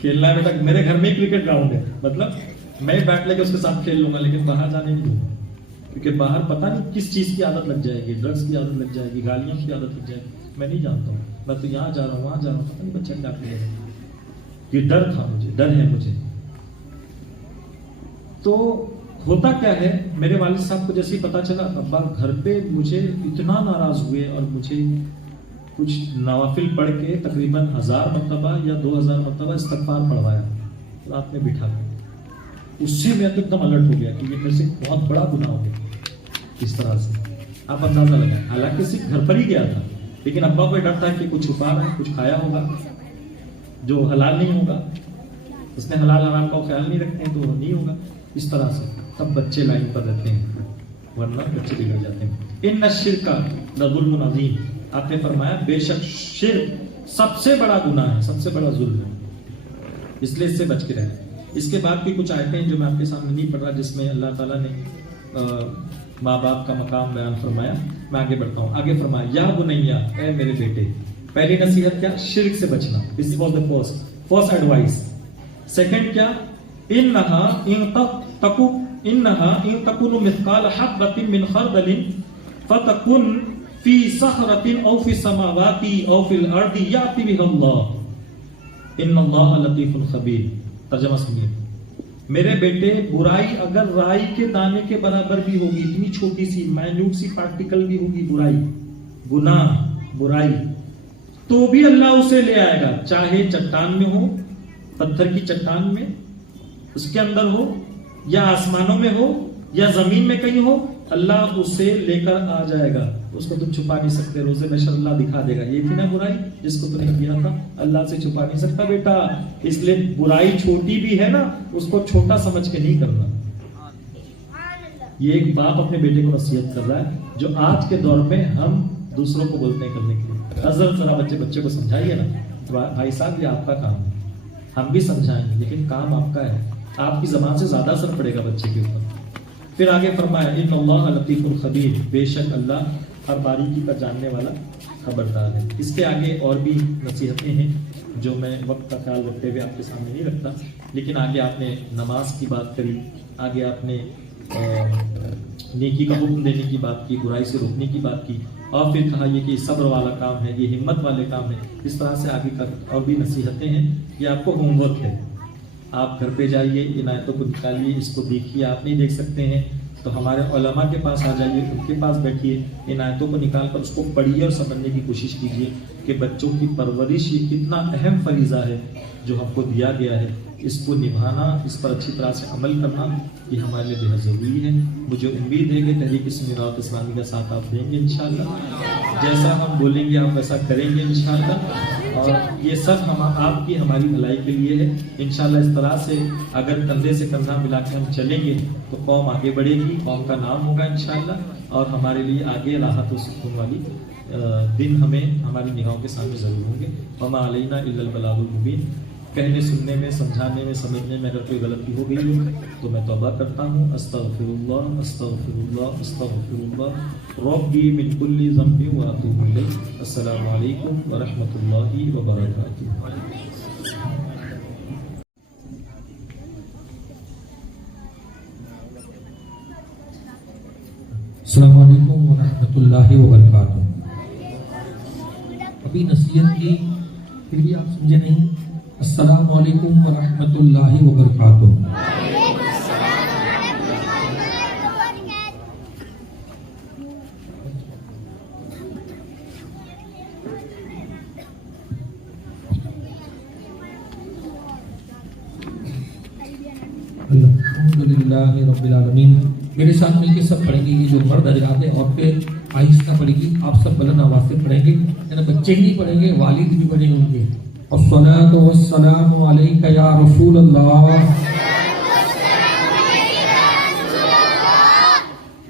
کھیلنا ہے بیٹا، میرے گھر میں ہی کرکٹ گراؤنڈ ہے، مطلب میں بیٹھ لے کے اس کے ساتھ کھیل لوں گا، لیکن باہر جانے نہیں دوں گا. کیونکہ باہر پتہ نہیں کس چیز کی عادت لگ جائے گی، ڈرگس کی عادت لگ جائے گی، گالیوں کی عادت لگ جائے گی. میں نہیں جانتا ہوں، میں تو یہاں جا رہا ہوں، وہاں جا رہا ہوں، پتہ نہیں بچہ کیا کرے گا. یہ ڈر تھا مجھے، ڈر ہے مجھے. تو ہوتا کیا ہے، میرے والد صاحب کو جیسے ہی پتا چلا، ابا گھر پہ مجھے اتنا ناراض ہوئے اور مجھے کچھ نوافل پڑھ کے تقریباً 1000 مرتبہ یا 2000 مرتبہ استغفار پڑھوایا رات میں بٹھا کر. اس سے میں تو ایک دم الرٹ ہو گیا کہ یہ میرے سے بہت بڑا گناہ ہو گیا. اس طرح سے آپ اندازہ لگائیں. حالانکہ صرف گھر پر ہی گیا تھا, لیکن ابا کو ڈر تھا کہ کچھ چھپا رہا ہے, کچھ کھایا ہوگا جو حلال نہیں ہوگا, اس نے حلال حرام کا خیال نہیں رکھتے ہیں تو نہیں ہوگا. اس طرح سے تب بچے لائن پر رہتے ہیں, ورنہ بچے بگڑ جاتے ہیں. ان الشرک لظلم عظیم, آپ نے فرمایا بے شک شرک سب سے بڑا گناہ ہے, سب سے بڑا ظلم ہے, اس لیے اس سے بچ کے رہنا. اس کے بعد بھی کچھ آیتیں جو میں آپ کے سامنے نہیں پڑھ رہا, جس میں اللہ تعالیٰ نے ماں باپ کا مقام بیان فرمایا. میں آگے بڑھتا ہوں. آگے فرمایا یا بنیا, اے میرے بیٹے. پہلی نصیحت کیا؟ شرک سے بچنا. This was the first advice. Second کیا؟ انہا ان تکون مثقال حبۃ من خردل فتکن فی صخرۃ او فی السماوات او فی الارض یأتی بها اللہ ان اللہ لطیف خبیر. ترجمہ سنیے. میرے بیٹے, برائی اگر رائی کے دانے کے برابر بھی ہوگی, اتنی چھوٹی سی مائنیوٹ سی پارٹیکل بھی ہوگی برائی, گناہ, برائی, تو بھی اللہ اسے لے آئے گا. چاہے چٹان میں ہو, پتھر کی چٹان میں اس کے اندر ہو, یا آسمانوں میں ہو, یا زمین میں کہیں ہو, اللہ اسے لے کر آ جائے گا. اس کو تم چھپا نہیں سکتے. روز محشر اللہ دکھا دے گا, یہ تھی نا برائی جس کو تم نے کیا تھا, اللہ سے چھپا نہیں سکتا بیٹا. اس لیے برائی چھوٹی بھی ہے نا, اس کو چھوٹا سمجھ کے نہیں کرنا. یہ ایک باپ اپنے بیٹے کو نصیحت کر رہا ہے, جو آج کے دور میں ہم دوسروں کو بولتے ہیں کرنے کے لیے. حضرت ذرا بچے کو سمجھائیے نا. بھائی صاحب یہ آپ کا کام ہے, ہم بھی سمجھائیں گے, لیکن کام آپ کا ہے. آپ کی زبان سے زیادہ اثر پڑے گا بچے کے اوپر. پھر آگے فرمایا ان اللہ لطیف الخبیر, بے شک اللہ ہر باریکی کا جاننے والا, خبردار ہے. اس کے آگے اور بھی نصیحتیں ہیں جو میں وقت کا خیال رکھتے ہوئے آپ کے سامنے نہیں رکھتا. لیکن آگے آپ نے نماز کی بات کری, آگے آپ نے نیکی کا حکم دینے کی بات کی, برائی سے روکنے کی بات کی, اور پھر کہا یہ کہ صبر والا کام ہے, یہ ہمت والے کام ہے. اس طرح سے آگے کا اور بھی نصیحتیں ہیں. یہ آپ کو ہوم ورک ہے, آپ گھر پہ جائیے, ان آیتوں کو نکالیے, اس کو دیکھیے. آپ نہیں دیکھ سکتے ہیں تو ہمارے علماء کے پاس آ جائیے, ان کے پاس بیٹھیے, ان آیتوں کو نکال کر اس کو پڑھیے اور سمجھنے کی کوشش کیجیے کہ بچوں کی پرورش یہ کتنا اہم فریضہ ہے جو ہم کو دیا گیا ہے. اس کو نبھانا, اس پر اچھی طرح سے عمل کرنا, یہ ہمارے لیے بہت ضروری ہے. مجھے امید ہے کہ تحریک سنی دعوت اسلامی کا ساتھ آپ دیں گے انشاءاللہ. جیسا ہم بولیں گے آپ ویسا کریں گے انشاءاللہ. اور یہ سب آپ کی ہماری بھلائی کے لیے ہے انشاءاللہ. اس طرح سے اگر کندھے سے کندھا ملا کے ہم چلیں گے تو قوم آگے بڑھے گی, قوم کا نام ہوگا انشاءاللہ, اور ہمارے لیے آگے راحت و سکون والی دن ہمیں ہماری نگاہوں کے سامنے ضرور ہوں گے. وما علینا الا البلاغ المبین. کہنے سننے میں, سمجھانے میں, سمجھنے میں اگر کوئی غلطی ہو گئی ہو تو میں توبہ کرتا ہوں. استغفر اللہ استغفر اللہ استغفر اللہ ربی من کل ذنب واتوب الیہ. السلام علیکم ورحمۃ اللہ وبرکاتہ. السلام علیکم ورحمۃ اللہ وبرکاتہ. ابھی نصیحت کی, پھر بھی آپ سمجھے نہیں. السلام علیکم ورحمۃ اللہ وبرکاتہ. الحمدللہ رب العالمین. میرے ساتھ مل کے سب پڑھیں گے. یہ جو مرد حضرات ہیں, عورتیں آہستہ پڑھیں گی, آپ سب بلند آواز سے پڑھیں گے. بچے ہی نہیں پڑھیں گے, والد بھی پڑھیں گے ان کے. الصلاۃ والسلام علیک یا رسول اللہ.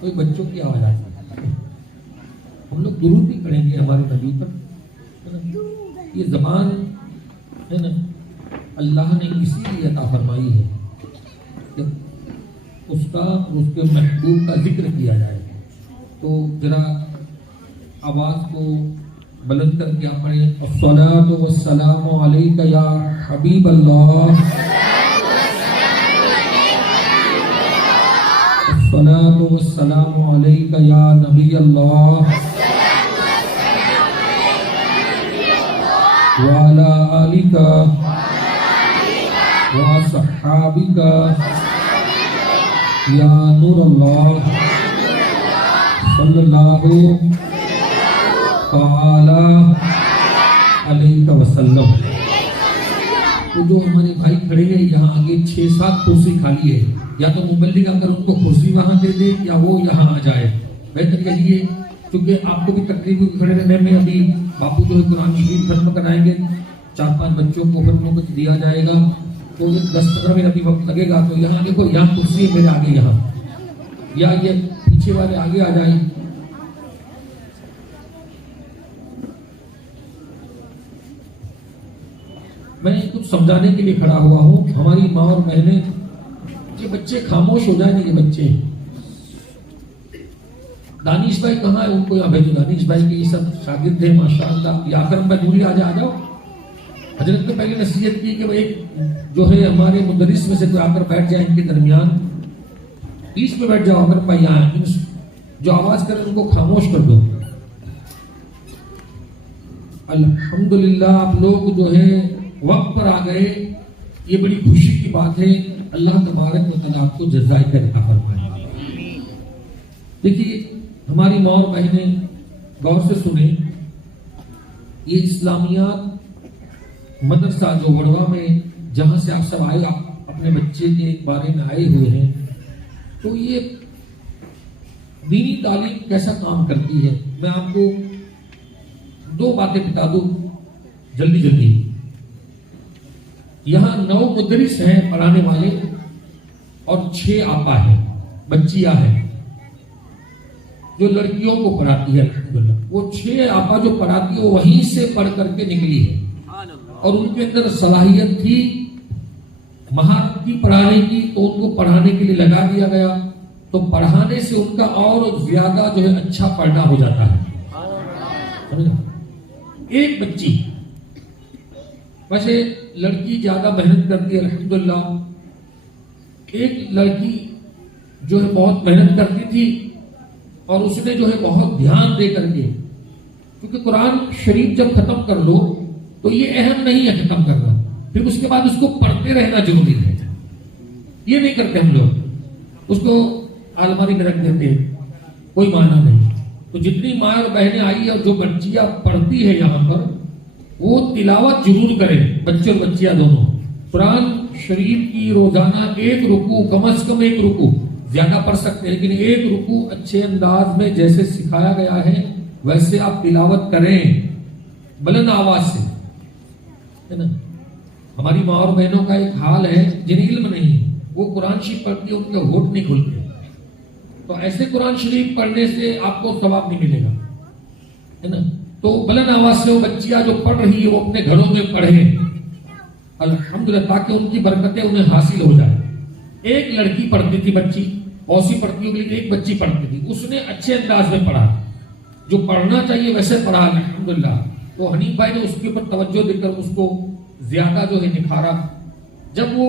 کوئی بچوں کی آواز آتی ہے. ہم لوگ درود بھی پڑھیں گے ہمارے نبی پر. یہ زبان ہے نا, اللہ نے اسی لیے عطا فرمائی ہے کہ اس کا اور اس کے محبوب کا ذکر کیا جائے. تو ذرا آواز کو بلند کر کے آپ پڑھیں. الصلاۃ والسلام علیک یا حبیب اللہ. الصلاۃ والسلام علیک یا نبی اللہ وعلی آلک وصحابک یا نور اللہ صلی اللہ تعالی علیہ وسلم. تو جو ہمارے بھائی کھڑے ہیں یہاں آگے 6-7 کرسی خالی ہے, یا تو مبلغ اگر ان کو کرسی وہاں دے دے یا وہ یہاں آ جائے. بہتر یہی ہے چونکہ آپ کو بھی تکلیف ہوئی کھڑے رہنے میں، ابھی باپو جو ہے قرآن شریف ختم کرائیں گے، 4-5 بچوں کو پھر ان کو دیا جائے گا، تو یہ 10-15 منٹ ابھی وقت لگے گا. تو یہاں دیکھو، یہاں کرسی ہے میرے آگے، یہاں یا یہ پیچھے والے آگے آ جائیں. میں کچھ سمجھانے کے لیے کھڑا ہوا ہوں. ہماری ماں اور بہنیں، یہ بچے خاموش ہو جائیں گے. یہ بچے دانش بھائی کہاں ہے؟ ان کو یہاں بھیجو. دانش بھائی کے یہ سب شاگرد ہیں ماشاءاللہ. یہ اکرم بھائی دوری آ جاؤ. حضرت نے پہلے نصیحت کی کہ ایک جو ہے ہمارے مدرس میں سے کوئی آ کر بیٹھ جائے ان کے درمیان، بیچ میں بیٹھ جاؤ. اکرم بھائی یہاں جو آواز کرے ان کو خاموش کر دو. الحمدللہ آپ لوگ جو ہے وقت پر آ گئے، یہ بڑی خوشی کی بات ہے. اللہ تبارک و تعالیٰ آپ کو جزائے خیر عطا فرمائے. دیکھیے ہماری ماں اور بہنیں غور سے سنیں، یہ اسلامیات مدرسہ جو وڑوا میں جہاں سے آپ سب آئے، آپ اپنے بچے کے بارے میں آئے ہوئے ہیں، تو یہ دینی تعلیم کیسا کام کرتی ہے. میں آپ کو 2 باتیں بتا دوں جلدی. یہاں 9 مدرس ہیں پڑھانے والے اور 6 آپا ہیں، بچیاں ہیں جو لڑکیوں کو پڑھاتی ہے. الحمدللہ وہ 6 آپا جو پڑھاتی ہے وہیں سے پڑھ کر کے نکلی ہے، اور ان کے اندر صلاحیت تھی، مہارت تھی پڑھانے کی، تو ان کو پڑھانے کے لیے لگا دیا گیا. تو پڑھانے سے ان کا اور زیادہ جو ہے اچھا پڑھنا ہو جاتا ہے. سمجھا؟ ایک بچی، ویسے لڑکی زیادہ محنت کرتی ہے الحمدللہ. ایک لڑکی جو ہے بہت محنت کرتی تھی، اور اس نے جو ہے بہت دھیان دے کر کے، کیونکہ قرآن شریف جب ختم کر لو تو یہ اہم نہیں ہے ختم کرنا، پھر اس کے بعد اس کو پڑھتے رہنا ضروری ہے. یہ نہیں کرتے ہم لوگ، اس کو الماری میں رکھ دیتے ہیں، کوئی معنی نہیں. تو جتنی ماں اور بہنیں آئی اور جو بچیاں پڑھتی ہے یہاں پر، وہ تلاوت ضرور کریں، بچے اور بچیاں دونوں. قرآن شریف کی روزانہ 1 رکوع، کم از کم 1 رکوع، زیادہ پڑھ سکتے ہیں لیکن 1 رکوع اچھے انداز میں جیسے سکھایا گیا ہے ویسے آپ تلاوت کریں، بلند آواز سے، ہے نا. ہماری ماں اور بہنوں کا ایک حال ہے جنہیں علم نہیں، وہ قرآن شریف پڑھتی ہے، ان کے ہونٹ نہیں کھلتے. تو ایسے قرآن شریف پڑھنے سے آپ کو ثواب نہیں ملے گا، ہے نا. تو بلند آواز سے وہ بچیاں جو پڑھ رہی ہے وہ اپنے گھروں میں پڑھیں الحمدللہ، تاکہ ان کی برکتیں انہیں حاصل ہو جائیں. ایک لڑکی پڑھتی تھی، بچی بہت سی پڑھتی ہوگی لیکن ایک بچی پڑھتی تھی، اس نے اچھے انداز میں پڑھا، جو پڑھنا چاہیے ویسے پڑھا الحمدللہ. تو حنیف بھائی نے اس کے اوپر توجہ دے کر اس کو زیادہ جو ہے نکھارا. جب وہ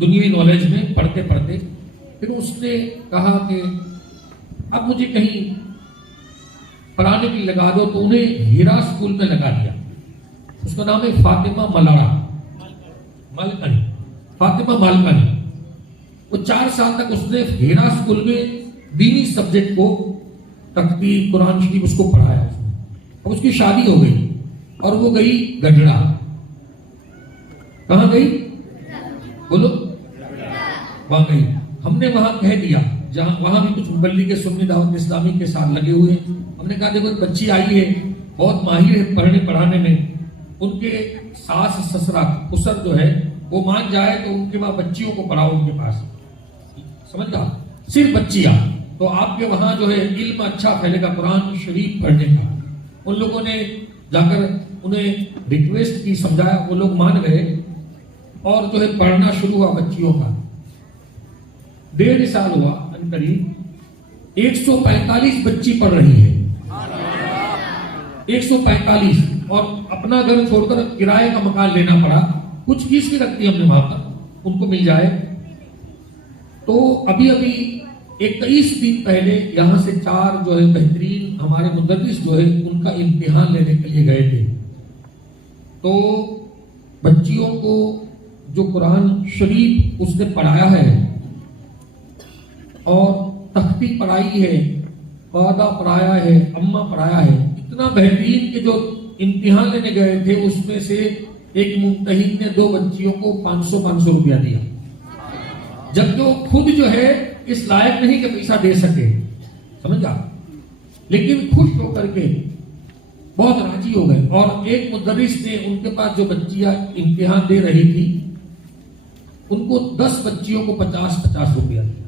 دنیاوی نالج میں پڑھتے پڑھتے، پھر اس نے کہا کہ اب مجھے کہیں پڑھانے کے لیے لگا دو. تو انہیں ہیرا اسکول میں لگا دیا. اس کا نام ہے فاطمہ مالکانی، فاطمہ مالکانی. وہ 4 سال تک اس نے ہیرا اسکول میں دینی سبجیکٹ کو، تقریر، قرآن شریف اس کو پڑھایا. اب اس کی شادی ہو گئی اور وہ گئی گڈھڑا. کہاں گئی؟ بولو. وہاں گئی. ہم نے وہاں کہہ دیا، جہاں وہاں بھی کچھ مبلغ سنی دعوت اسلامی کے ساتھ لگے ہوئے ہیں. ہم نے کہا دیکھو ایک بچی آئی ہے بہت ماہر ہے پڑھنے پڑھانے میں، ان کے ساس سسرا خسر جو ہے وہ مان جائے تو ان کے وہاں بچیوں کو پڑھاؤ ان کے پاس. سمجھ گا؟ صرف بچیاں. تو آپ کے وہاں جو ہے علم اچھا پھیلے گا قرآن شریف پڑھنے کا. ان لوگوں نے جا کر انہیں ریکویسٹ کی، سمجھایا، وہ لوگ مان گئے اور جو ہے پڑھنا شروع ہوا بچیوں کا. 1.5 سال ہوا، ان قریب 145 بچی پڑھ رہی ہے. 145. اور اپنا گھر چھوڑ کر کرائے کا مکان لینا پڑا. کچھ فیس بھی رکھتی ہم نے وہاں پر، ان کو مل جائے. تو ابھی 21 دن پہلے یہاں سے 4 جو ہے بہترین ہمارے مدرس جو ہے ان کا امتحان لینے کے لیے گئے تھے. تو بچیوں کو جو قرآن شریف اس نے پڑھایا ہے اور تختی پڑھائی ہے، قاعدہ پڑھایا ہے، امہ پڑھایا ہے، اتنا بہترین کہ جو امتحان لینے گئے تھے اس میں سے ایک ممتحن نے 2 بچیوں کو 500 روپیہ دیا، جبکہ وہ خود جو ہے اس لائق نہیں کہ پیسہ دے سکے. سمجھا, لیکن خوش ہو کر کے بہت راضی ہو گئے. اور ایک مدرس نے ان کے پاس جو بچیاں امتحان دے رہی تھی ان کو 10 بچیوں کو 50-50 روپیہ دیا.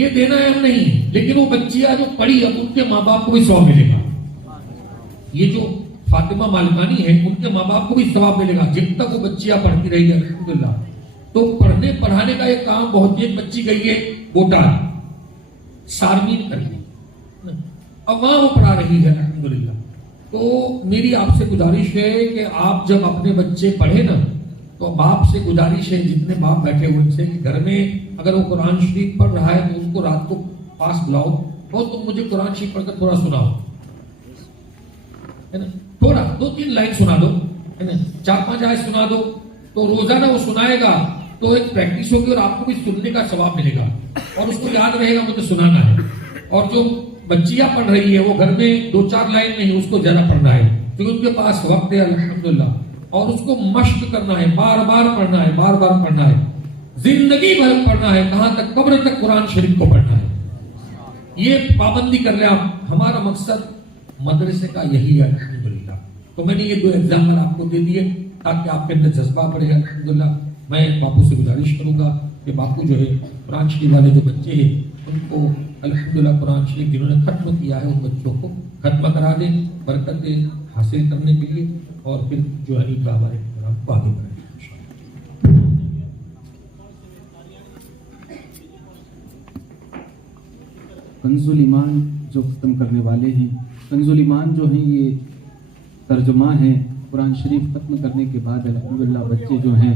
یہ دینا ہے نہیں, لیکن وہ بچیاں جو پڑھی اب ان کے ماں باپ کو بھی 100 ملے گا. یہ جو فاطمہ مالکانی ہے ان کے ماں باپ کو بھی ثواب ملے گا جب تک وہ بچیاں پڑھتی رہی ہے الحمدللہ. تو پڑھنے پڑھانے کا یہ کام بہت. ایک بچی گئی ہے بوٹال سارمین کر کے, اب وہاں وہ پڑھا رہی ہے الحمدللہ. تو میری آپ سے گزارش ہے کہ آپ جب اپنے بچے پڑھے نا تو باپ سے گزارش ہے, جتنے باپ بیٹھے ہوئے ان سے, کہ گھر میں اگر وہ قرآن شریف پڑھ رہا ہے تو ان کو رات کو پاس بلاؤ اور تم مجھے قرآن شریف پڑھ کر تھوڑا سناؤ, ہے نا, تھوڑا 2-3 لائن سنا دو, ہے نا, 4-5 آیت سنا دو. تو روزانہ وہ سنائے گا تو ایک پریکٹس ہوگی اور آپ کو بھی سننے کا ثواب ملے گا اور اس کو یاد رہے گا مجھے سنانا ہے. اور جو بچیاں پڑھ رہی ہے وہ گھر میں 2-4 لائن نہیں, اس کو زیادہ پڑھنا ہے کیونکہ ان کے پاس وقت ہے الحمدللہ. اور اس کو مشق کرنا ہے, بار بار پڑھنا ہے, بار بار پڑھنا ہے, زندگی بھر پڑھنا ہے, کہاں تک, قبر تک قرآن شریف کو پڑھنا ہے. یہ پابندی کر لیں آپ. ہمارا مقصد مدرسے کا یہی ہے الحمدللہ. تو میں نے یہ 2 ایگزامپل آپ کو دے دیے تاکہ آپ کے اندر جذبہ پڑے الحمدللہ. میں باپو سے گزارش کروں گا کہ باپو جو ہے قرآن شریف والے جو بچے ہیں ان کو الحمدللہ قرآن شریف جنہوں نے ختم کیا ہے ان بچوں کو ختم کرا دیں برکتیں حاصل کرنے کے لیے, اور پھر جو ہے ہمارے پروگرام کو آگے بڑھائیں. کنز الایمان جو ختم کرنے والے ہیں, کنز الایمان جو ہیں یہ ترجمہ ہے قرآن شریف ختم کرنے کے بعد الحمدللہ بچے جو ہیں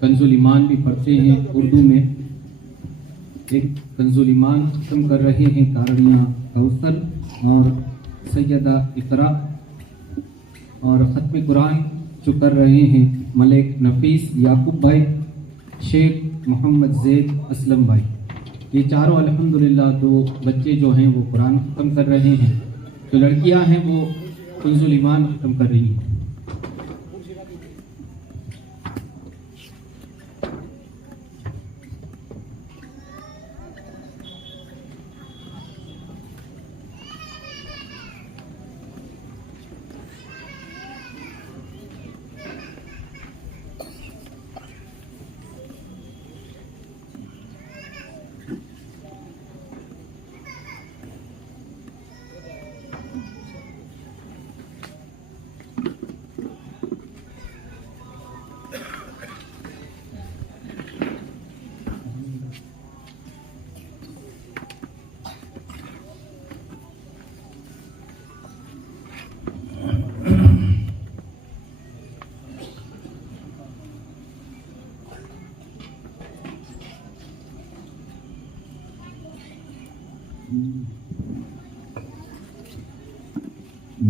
کنز الایمان بھی پڑھتے ہیں اردو میں. ایک کنز الایمان ختم کر رہے ہیں کارنیہ کوثر اور سیدہ اقرا, اور ختم قرآن جو کر رہے ہیں ملک نفیس یعقوب بھائی, شیخ محمد زید اسلم بھائی. یہ چاروں الحمدللہ 2 بچے جو ہیں وہ قرآن ختم کر رہے ہیں. جو لڑکیاں ہیں وہ کنز الایمان ختم کر رہی ہیں.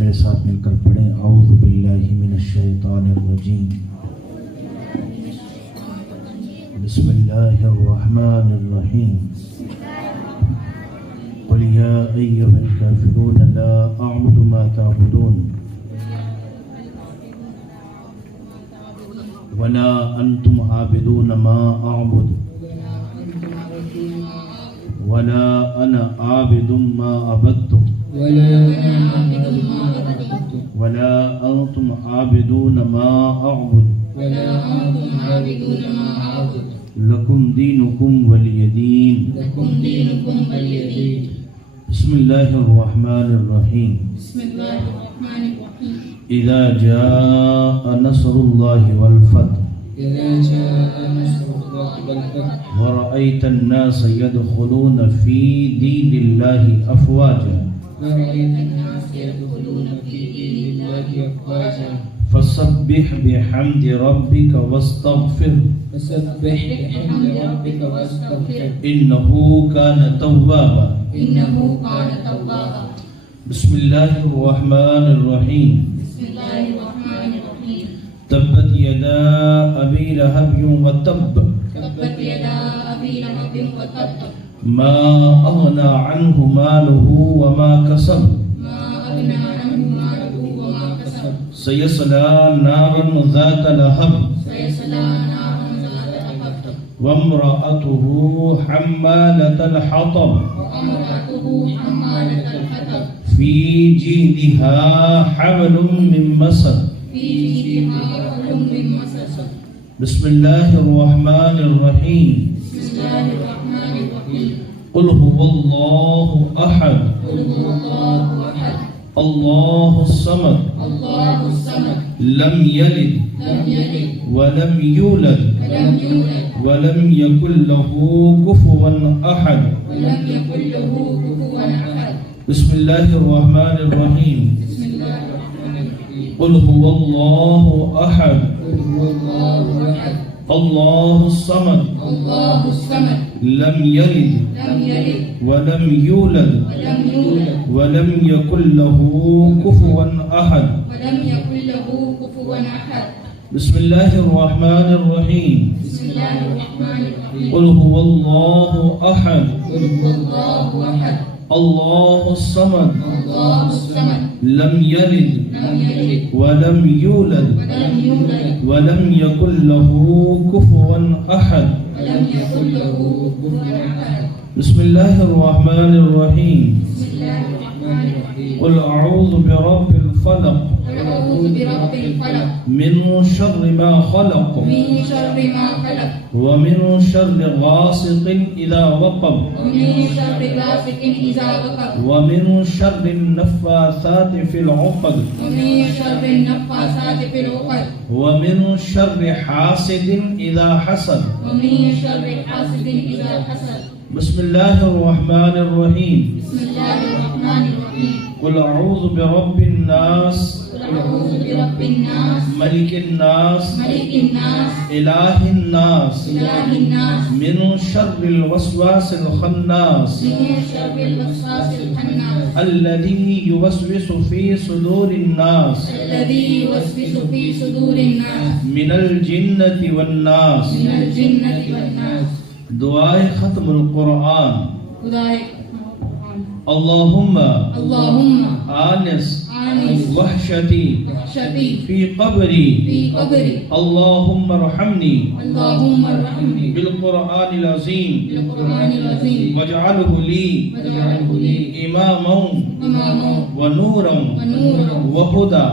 میرے ساتھ مل کر پڑھیں اعوذ باللہ من الشیطان الرجیم بسم اللہ الرحمن الرحیم قل یا ایہا الکافرون لا اعبد ما تعبدون ولا انتم عابدون ما اعبد ولا انا عابد ما عبدتم ولا انتم عابدون ما اعبد لکم دینکم ولی دین. بسم اللہ الرحمن الرحیم اذا جاء نصر اللہ والفتح ورأيت الناس يدخلون في دين الله أفواجا فسبح بحمد ربك واستغفر إنه كان توابا. بسم الله الرحمن الرحيم تبت يدا أبي لهب وتب ما أغنى عنه ماله وما كسب سيصلى نارا ذات لهب وامرأته حمالة الحطب في جيدها حبل من مسد بسم الله الرحمن الرحيم قل هو الله أحد الله الصمد لم يلد ولم يولد ولم يكن له كفوا أحد بسم الله الرحمن الرحيم قل هو الله أحد الله الصمد لم يلد ولم يولد ولم يكن له كفوا أحد بسم الله الرحمن الرحيم قل هو الله أحد الله الصمد لم يلد ولم يولد ولم يكن له كفوا أحد بسم الله الرحمن الرحيم قل أعوذ برب الفلق من شر ما خلق ومن شر غاسق إذا وقب ومن شر النفاثات في العقد ومن شر حاسد إذا حسد بسم الله الرحمن الرحيم قل أعوذ برب الناس ملك الناس إله الناس من شر الوسواس الخناس الذي يوسوس في صدور الناس من الجنة والناس دعائے ختم القرآن اللهم آنس وحشتي في قبري اللهم ارحمني بالقرآن العظيم واجعله لي إماما ونورا وهدى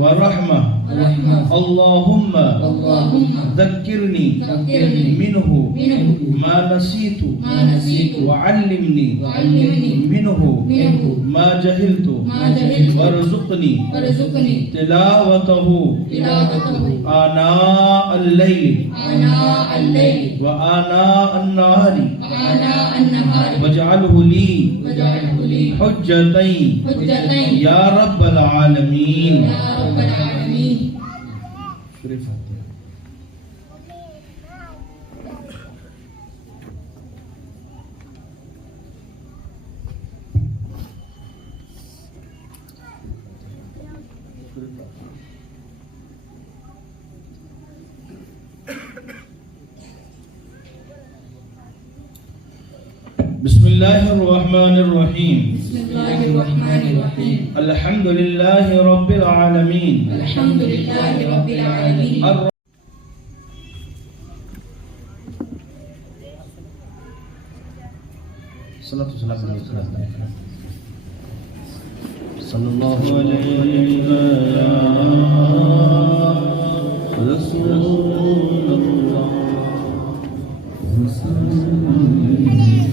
ورحمة اللهم ذكرني منه ما نسيت وعلمني منه ما جهلت وارزقني تلاوته آناء الليل وآناء النهار واجعله لي حجتين يا رب العالمين. بسم الله الرحمن الرحيم. الحمد لله رب العالمين. صلى الله عليه رسول الله Ya Rasul, salam alaika.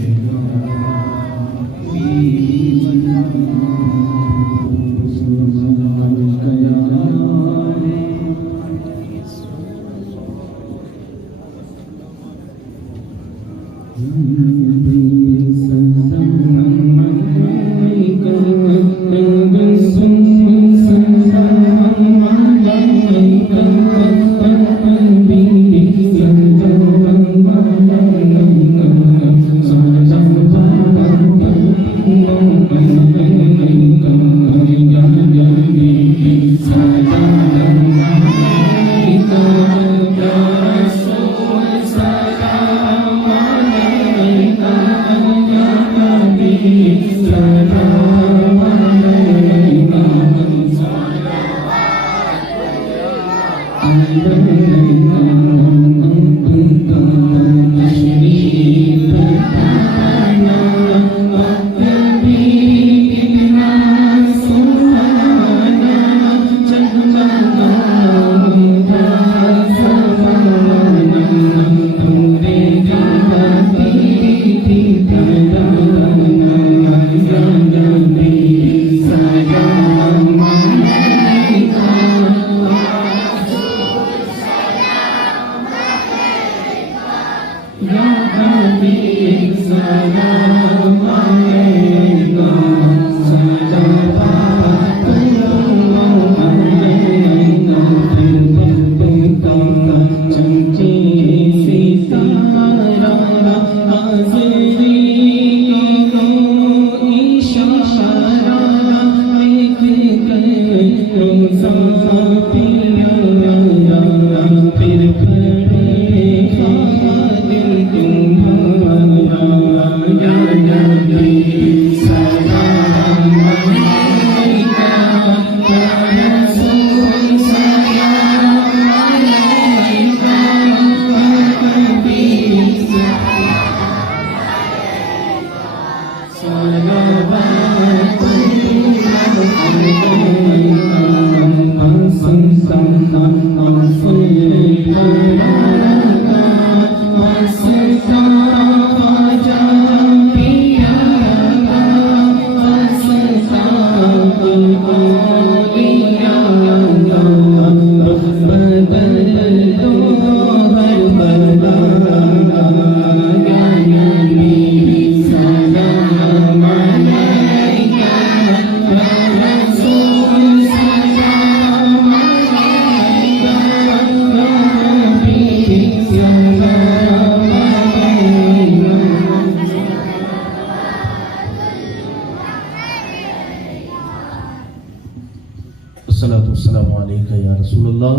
الصلاة والسلام عليك يا رسول الله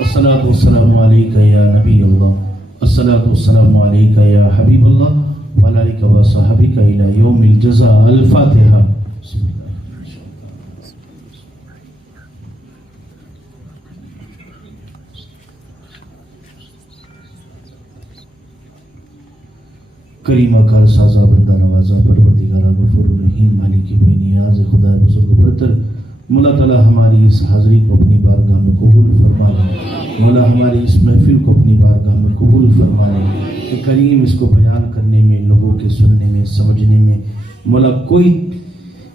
الصلاة والسلام عليك يا نبي الله الصلاة والسلام عليك يا حبيب الله وعلى آلك وصحبك إلى يوم الجزاء. الفاتحة. بسم الله. کریمہ کار سازا بندہ نوازا پروردگارہ غفور رحیم مالک بے نیاز خدا بزرگ برتر، مولا تعالیٰ ہماری اس حاضری کو اپنی بارگاہ میں قبول فرما لے. مولا ہماری اس محفل کو اپنی بارگاہ میں قبول فرما لے. کہ کریم اس کو بیان کرنے میں، لوگوں کے سننے میں، سمجھنے میں مولا کوئی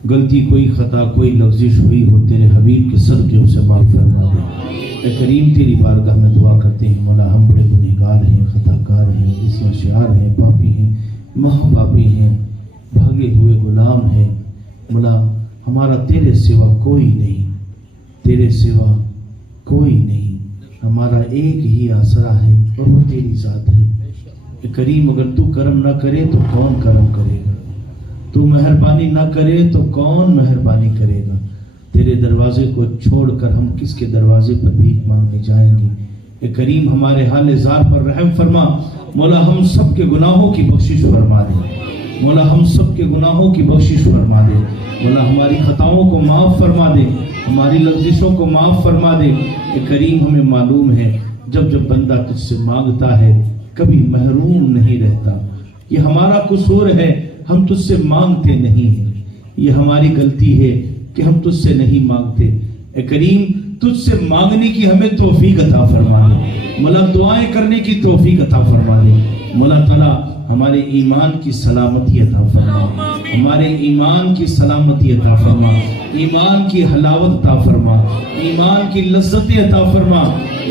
غلطی، کوئی خطا، کوئی لغزش ہوئی ہو تیرے حبیب کے صدقے اسے معاف فرما دے. اے کریم تیری بارگاہ میں دعا کرتے ہیں مولا ہم بڑے گنہگار ہیں، خطا کار ہیں، اسیاں شعار ہیں، پاپی ہیں، محبابی ہیں، بھاگے ہوئے غلام ہیں. مولا ہمارا تیرے سوا کوئی نہیں، تیرے سوا کوئی نہیں. ہمارا ایک ہی آسرا ہے اور وہ تیری ذات ہے. اے کریم اگر تو کرم نہ کرے تو کون کرم کرے گا؟ تو مہربانی نہ کرے تو کون مہربانی کرے گا؟ تیرے دروازے کو چھوڑ کر ہم کس کے دروازے پر بھیک مانگنے جائیں گے؟ اے کریم ہمارے حال زار پر رحم فرما. مولا ہم سب کے گناہوں کی بخشش فرما دے. مولا ہم سب کے گناہوں کی بخشش فرما دے. مولا ہماری خطاؤں کو معاف فرما دے، ہماری لغزشوں کو معاف فرما دے. اے کریم ہمیں معلوم ہے جب جب بندہ تجھ سے مانگتا ہے کبھی محروم نہیں رہتا. یہ ہمارا قصور ہے، ہم تجھ سے مانگتے نہیں ہیں. یہ ہماری غلطی ہے کہ ہم تجھ سے نہیں مانگتے. اے کریم تجھ سے مانگنے کی ہمیں توفیق عطا فرما دے. مولا دعائیں کرنے کی توفیق عطا فرما دے. مولا تعالیٰ ہمارے ایمان کی سلامتی عطا فرما، ہمارے ایمان کی سلامتی عطا فرما، ایمان کی حلاوت عطا فرما، ایمان کی لذت عطا فرما،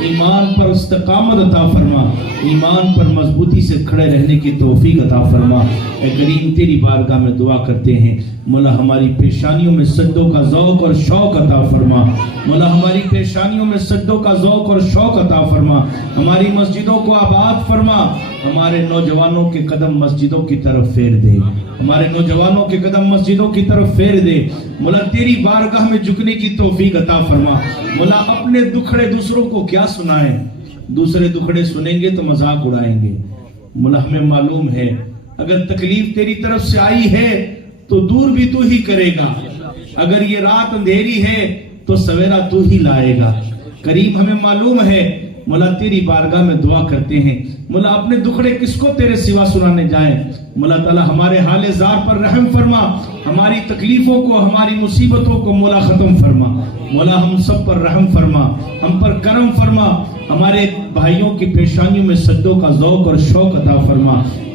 ایمان پر استقامت عطا فرما، ایمان پر مضبوطی سے کھڑے رہنے کی توفیق عطا فرما. اے کریم تیری بارگاہ میں دعا کرتے ہیں مولا ہماری پیشانیوں میں سجدوں کا ذوق اور شوق عطا فرما. مولا ہماری پیشانیوں میں سجدوں کا ذوق اور شوق عطا فرما. ہماری مسجدوں کو آباد فرما. ہمارے نوجوانوں کے قدم مسجدوں کی طرف پھیر دے. ہمارے نوجوانوں کے قدم مسجدوں کی طرف پھیر دے. مولا تیری بارگاہ میں جھکنے کی توفیق عطا فرما. مولا اپنے دکھڑے دوسروں کو کیا سنائیں، دوسرے دکھڑے سنیں گے تو مذاق اڑائیں گے. مولا ہمیں معلوم ہے اگر تکلیف تیری طرف سے آئی ہے تو دور بھی تو ہی کرے گا. اگر یہ رات اندھیری ہے تو سویرا تو ہی لائے گا. کریم ہمیں معلوم ہے مولا تیری بارگاہ میں دعا کرتے ہیں مولا اپنے دکھڑے کس کو تیرے سوا سنانے جائیں. مولا تعالیٰ ہمارے حال زار پر رحم فرما. ہماری تکلیفوں کو، ہماری مصیبتوں کو مولا ختم فرما. مولا ہم سب پر رحم فرما، ہم پر کرم فرما. ہمارے بھائیوں کی پیشانیوں میں سجدوں کا ذوق اور شوق عطا فرما.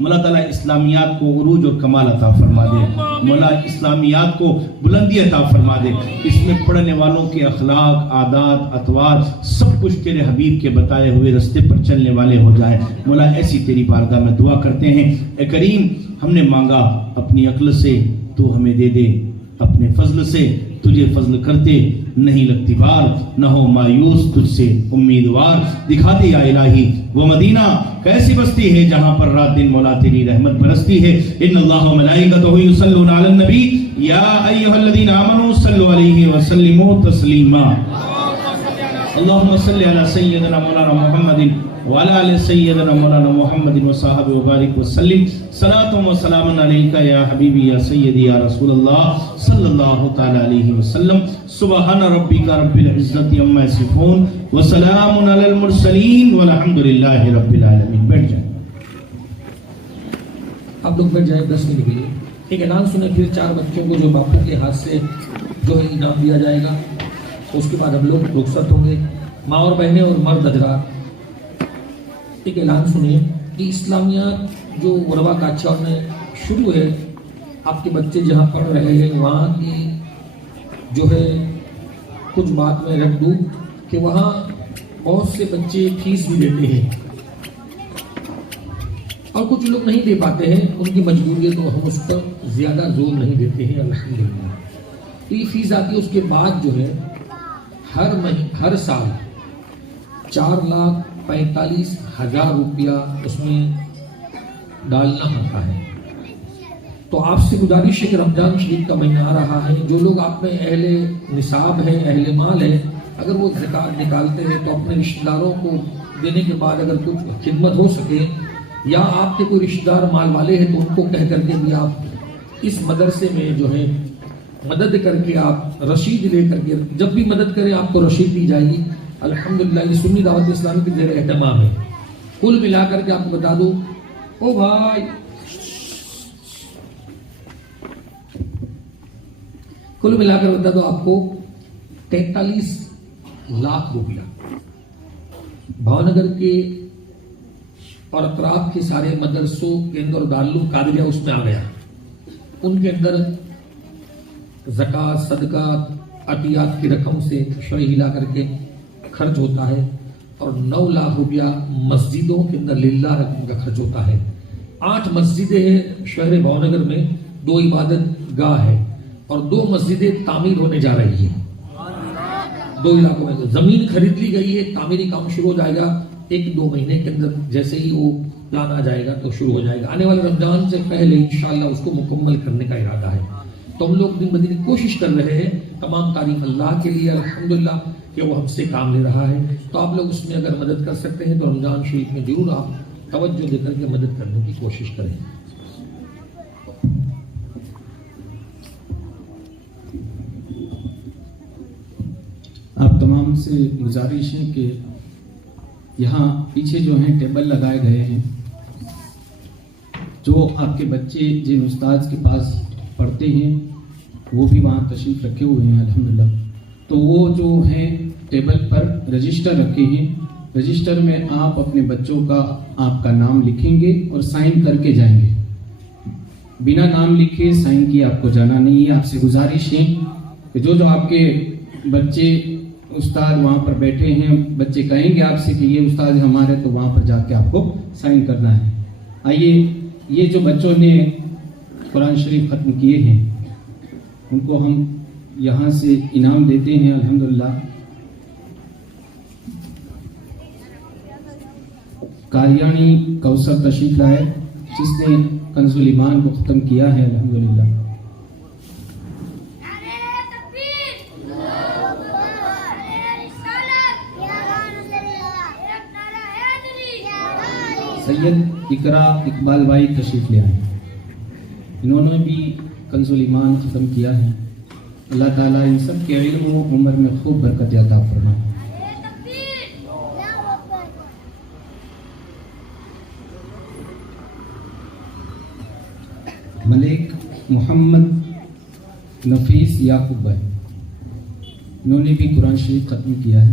مولا تعالیٰ اسلامیات کو عروج اور کمال عطا فرما دے، مولا اسلامیات کو بلندی عطا فرما دے، اس میں پڑھنے والوں کے اخلاق، عادات، اطوار سب کچھ تیرے حبیب کے بتائے ہوئے رستے پر چلنے والے ہو جائیں۔ مولا ایسی تیری بارگاہ میں دعا کرتے ہیں، اے کریم ہم نے مانگا اپنی عقل سے، تو ہمیں دے دے، اپنے فضل سے تجھے فضل کرتے نہیں لگتی بار، نہ ہو مایوس تجھ سے امیدوار، دکھا دے یا الہی وہ مدینہ کیسی بستی ہے جہاں پر رات دن مولا تیری رحمت برستی ہے۔ ان اللہ و ملائکتہ یصلون علی النبی یا ایھا الذین آمنوا صلوا علیہ وسلموا تسلیما۔ اللہم صلی علی سیدنا مولانا محمد وعلی آل سیدنا مولانا محمد وصحبہ وبارک وسلم۔ صلاۃ و سلام علیکہ یا حبیبی یا سیدی یا رسول اللہ صلی اللہ تعالی علیہ وسلم۔ سبحان ربک رب العزت عما یصفون وسلام علی المرسلین والحمد للہ رب العالمین۔ بیٹھ جائیں، آپ لوگ بیٹھ جائیں 10 منٹ کے لیے۔ ایک اعلان سنیں، پھر 4 بچوں کو جو باپو کے ہاتھ سے جو ہے انعام دیا جائے گا، اس کے بعد ہم لوگ رخصت ہوں گے، ماں اور بہنیں اور مرد حضرات۔ ایک اعلان سنیے کہ اسلامیات جو غربا کاچھاور میں شروع ہے، آپ کے بچے جہاں پڑھ رہے ہیں وہاں کی جو ہے کچھ بات میں رکھ دوں کہ وہاں بہت سے بچے فیس بھی دیتے ہیں اور کچھ لوگ نہیں دے پاتے ہیں، ان کی مجبوری ہے، تو ہم اس پر زیادہ زور نہیں دیتے ہیں الحمدللہ۔ تو یہ فیس آتی ہے، اس کے بعد جو ہے ہر سال 4,45,000 روپیہ اس میں ڈالنا ہوتا ہے۔ تو آپ سے گزارش ہے کہ رمضان شریف کا مہینہ آ رہا ہے، جو لوگ آپ میں اہل نصاب ہیں، اہل مال ہے، اگر وہ زکوٰۃ نکالتے ہیں تو اپنے رشتہ داروں کو دینے کے بعد اگر کچھ خدمت ہو سکے، یا آپ کے کوئی رشتہ دار مال والے ہیں تو ان کو کہہ کر کے بھی آپ اس مدرسے میں جو ہے مدد کر کے آپ رشید لے کر کے جب بھی مدد کریں آپ کو رشید دی جائے گی۔ الحمدللہ یہ سنی دعوت اسلامی کے زیر اہتمام ہے۔ کل ملا کر کے آپ کو بتا دوں، او بھائی، کل ملا کر بتا دو آپ کو 43 لاکھ روپیہ بھاونگر کے اور اطراف کے سارے مدرسوں کے اندر دارالعلوم قادریہ اس میں آ گیا۔ ان کے اندر زکوٰۃ، صدقات، عطیات کی رقم سے شرعی ہلا کر کے خرچ ہوتا ہے، اور 9 لاکھ روپیہ مسجدوں کے اندر للہ رقم کا خرچ ہوتا ہے۔ 8 مسجدیں ہیں شہر بھاونگر میں، 2 عبادت گاہ ہے اور 2 مسجدیں تعمیر ہونے جا رہی ہیں۔ 2 علاقوں میں زمین خرید لی گئی ہے، تعمیری کام شروع ہو جائے گا 1-2 مہینے کے اندر، جیسے ہی وہ پلان آ جائے گا تو شروع ہو جائے گا۔ آنے والے رمضان سے پہلے انشاءاللہ اس کو مکمل کرنے کا ارادہ ہے۔ تو ہم لوگ دن بدن کوشش کر رہے ہیں، تمام تعریف اللہ کے لیے الحمدللہ کہ وہ ہم سے کام لے رہا ہے۔ تو آپ لوگ اس میں اگر مدد کر سکتے ہیں تو رمضان شریف میں ضرور آپ توجہ دے کر کے مدد کرنے کی کوشش کریں۔ آپ تمام سے گزارش ہے کہ یہاں پیچھے جو ہیں ٹیبل لگائے گئے ہیں، جو آپ کے بچے جن استاد کے پاس پڑھتے ہیں وہ بھی وہاں تشریف رکھے ہوئے ہیں الحمدللہ۔ تو وہ جو ہیں ٹیبل پر رجسٹر رکھے ہیں، رجسٹر میں آپ اپنے بچوں کا آپ کا نام لکھیں گے اور سائن کر کے جائیں گے۔ بنا نام لکھے سائن کیے آپ کو جانا نہیں ہے۔ آپ سے گزارش ہے کہ جو آپ کے بچے استاد وہاں پر بیٹھے ہیں، بچے کہیں گے آپ سے کہ یہ استاد ہمارے، تو وہاں پر جا کے آپ کو سائن کرنا ہے۔ آئیے، یہ جو بچوں نے قرآن شریف ختم کیے ہیں ان کو ہم یہاں سے انعام دیتے ہیں الحمدللہ۔ کاریانی کوثر تشریف لائے جس نے کنز الایمان کو ختم کیا ہے الحمدللہ۔ سید اقرا اقبال بھائی تشریف لے آئے، انہوں نے بھی کنز الایمان ختم کیا ہے۔ اللہ تعالیٰ ان سب کے علم و عمر میں خوب برکت عطا فرمائے۔ ملک محمد نفیس یعقوب بھائی، انہوں نے بھی قرآن شریف ختم کیا ہے۔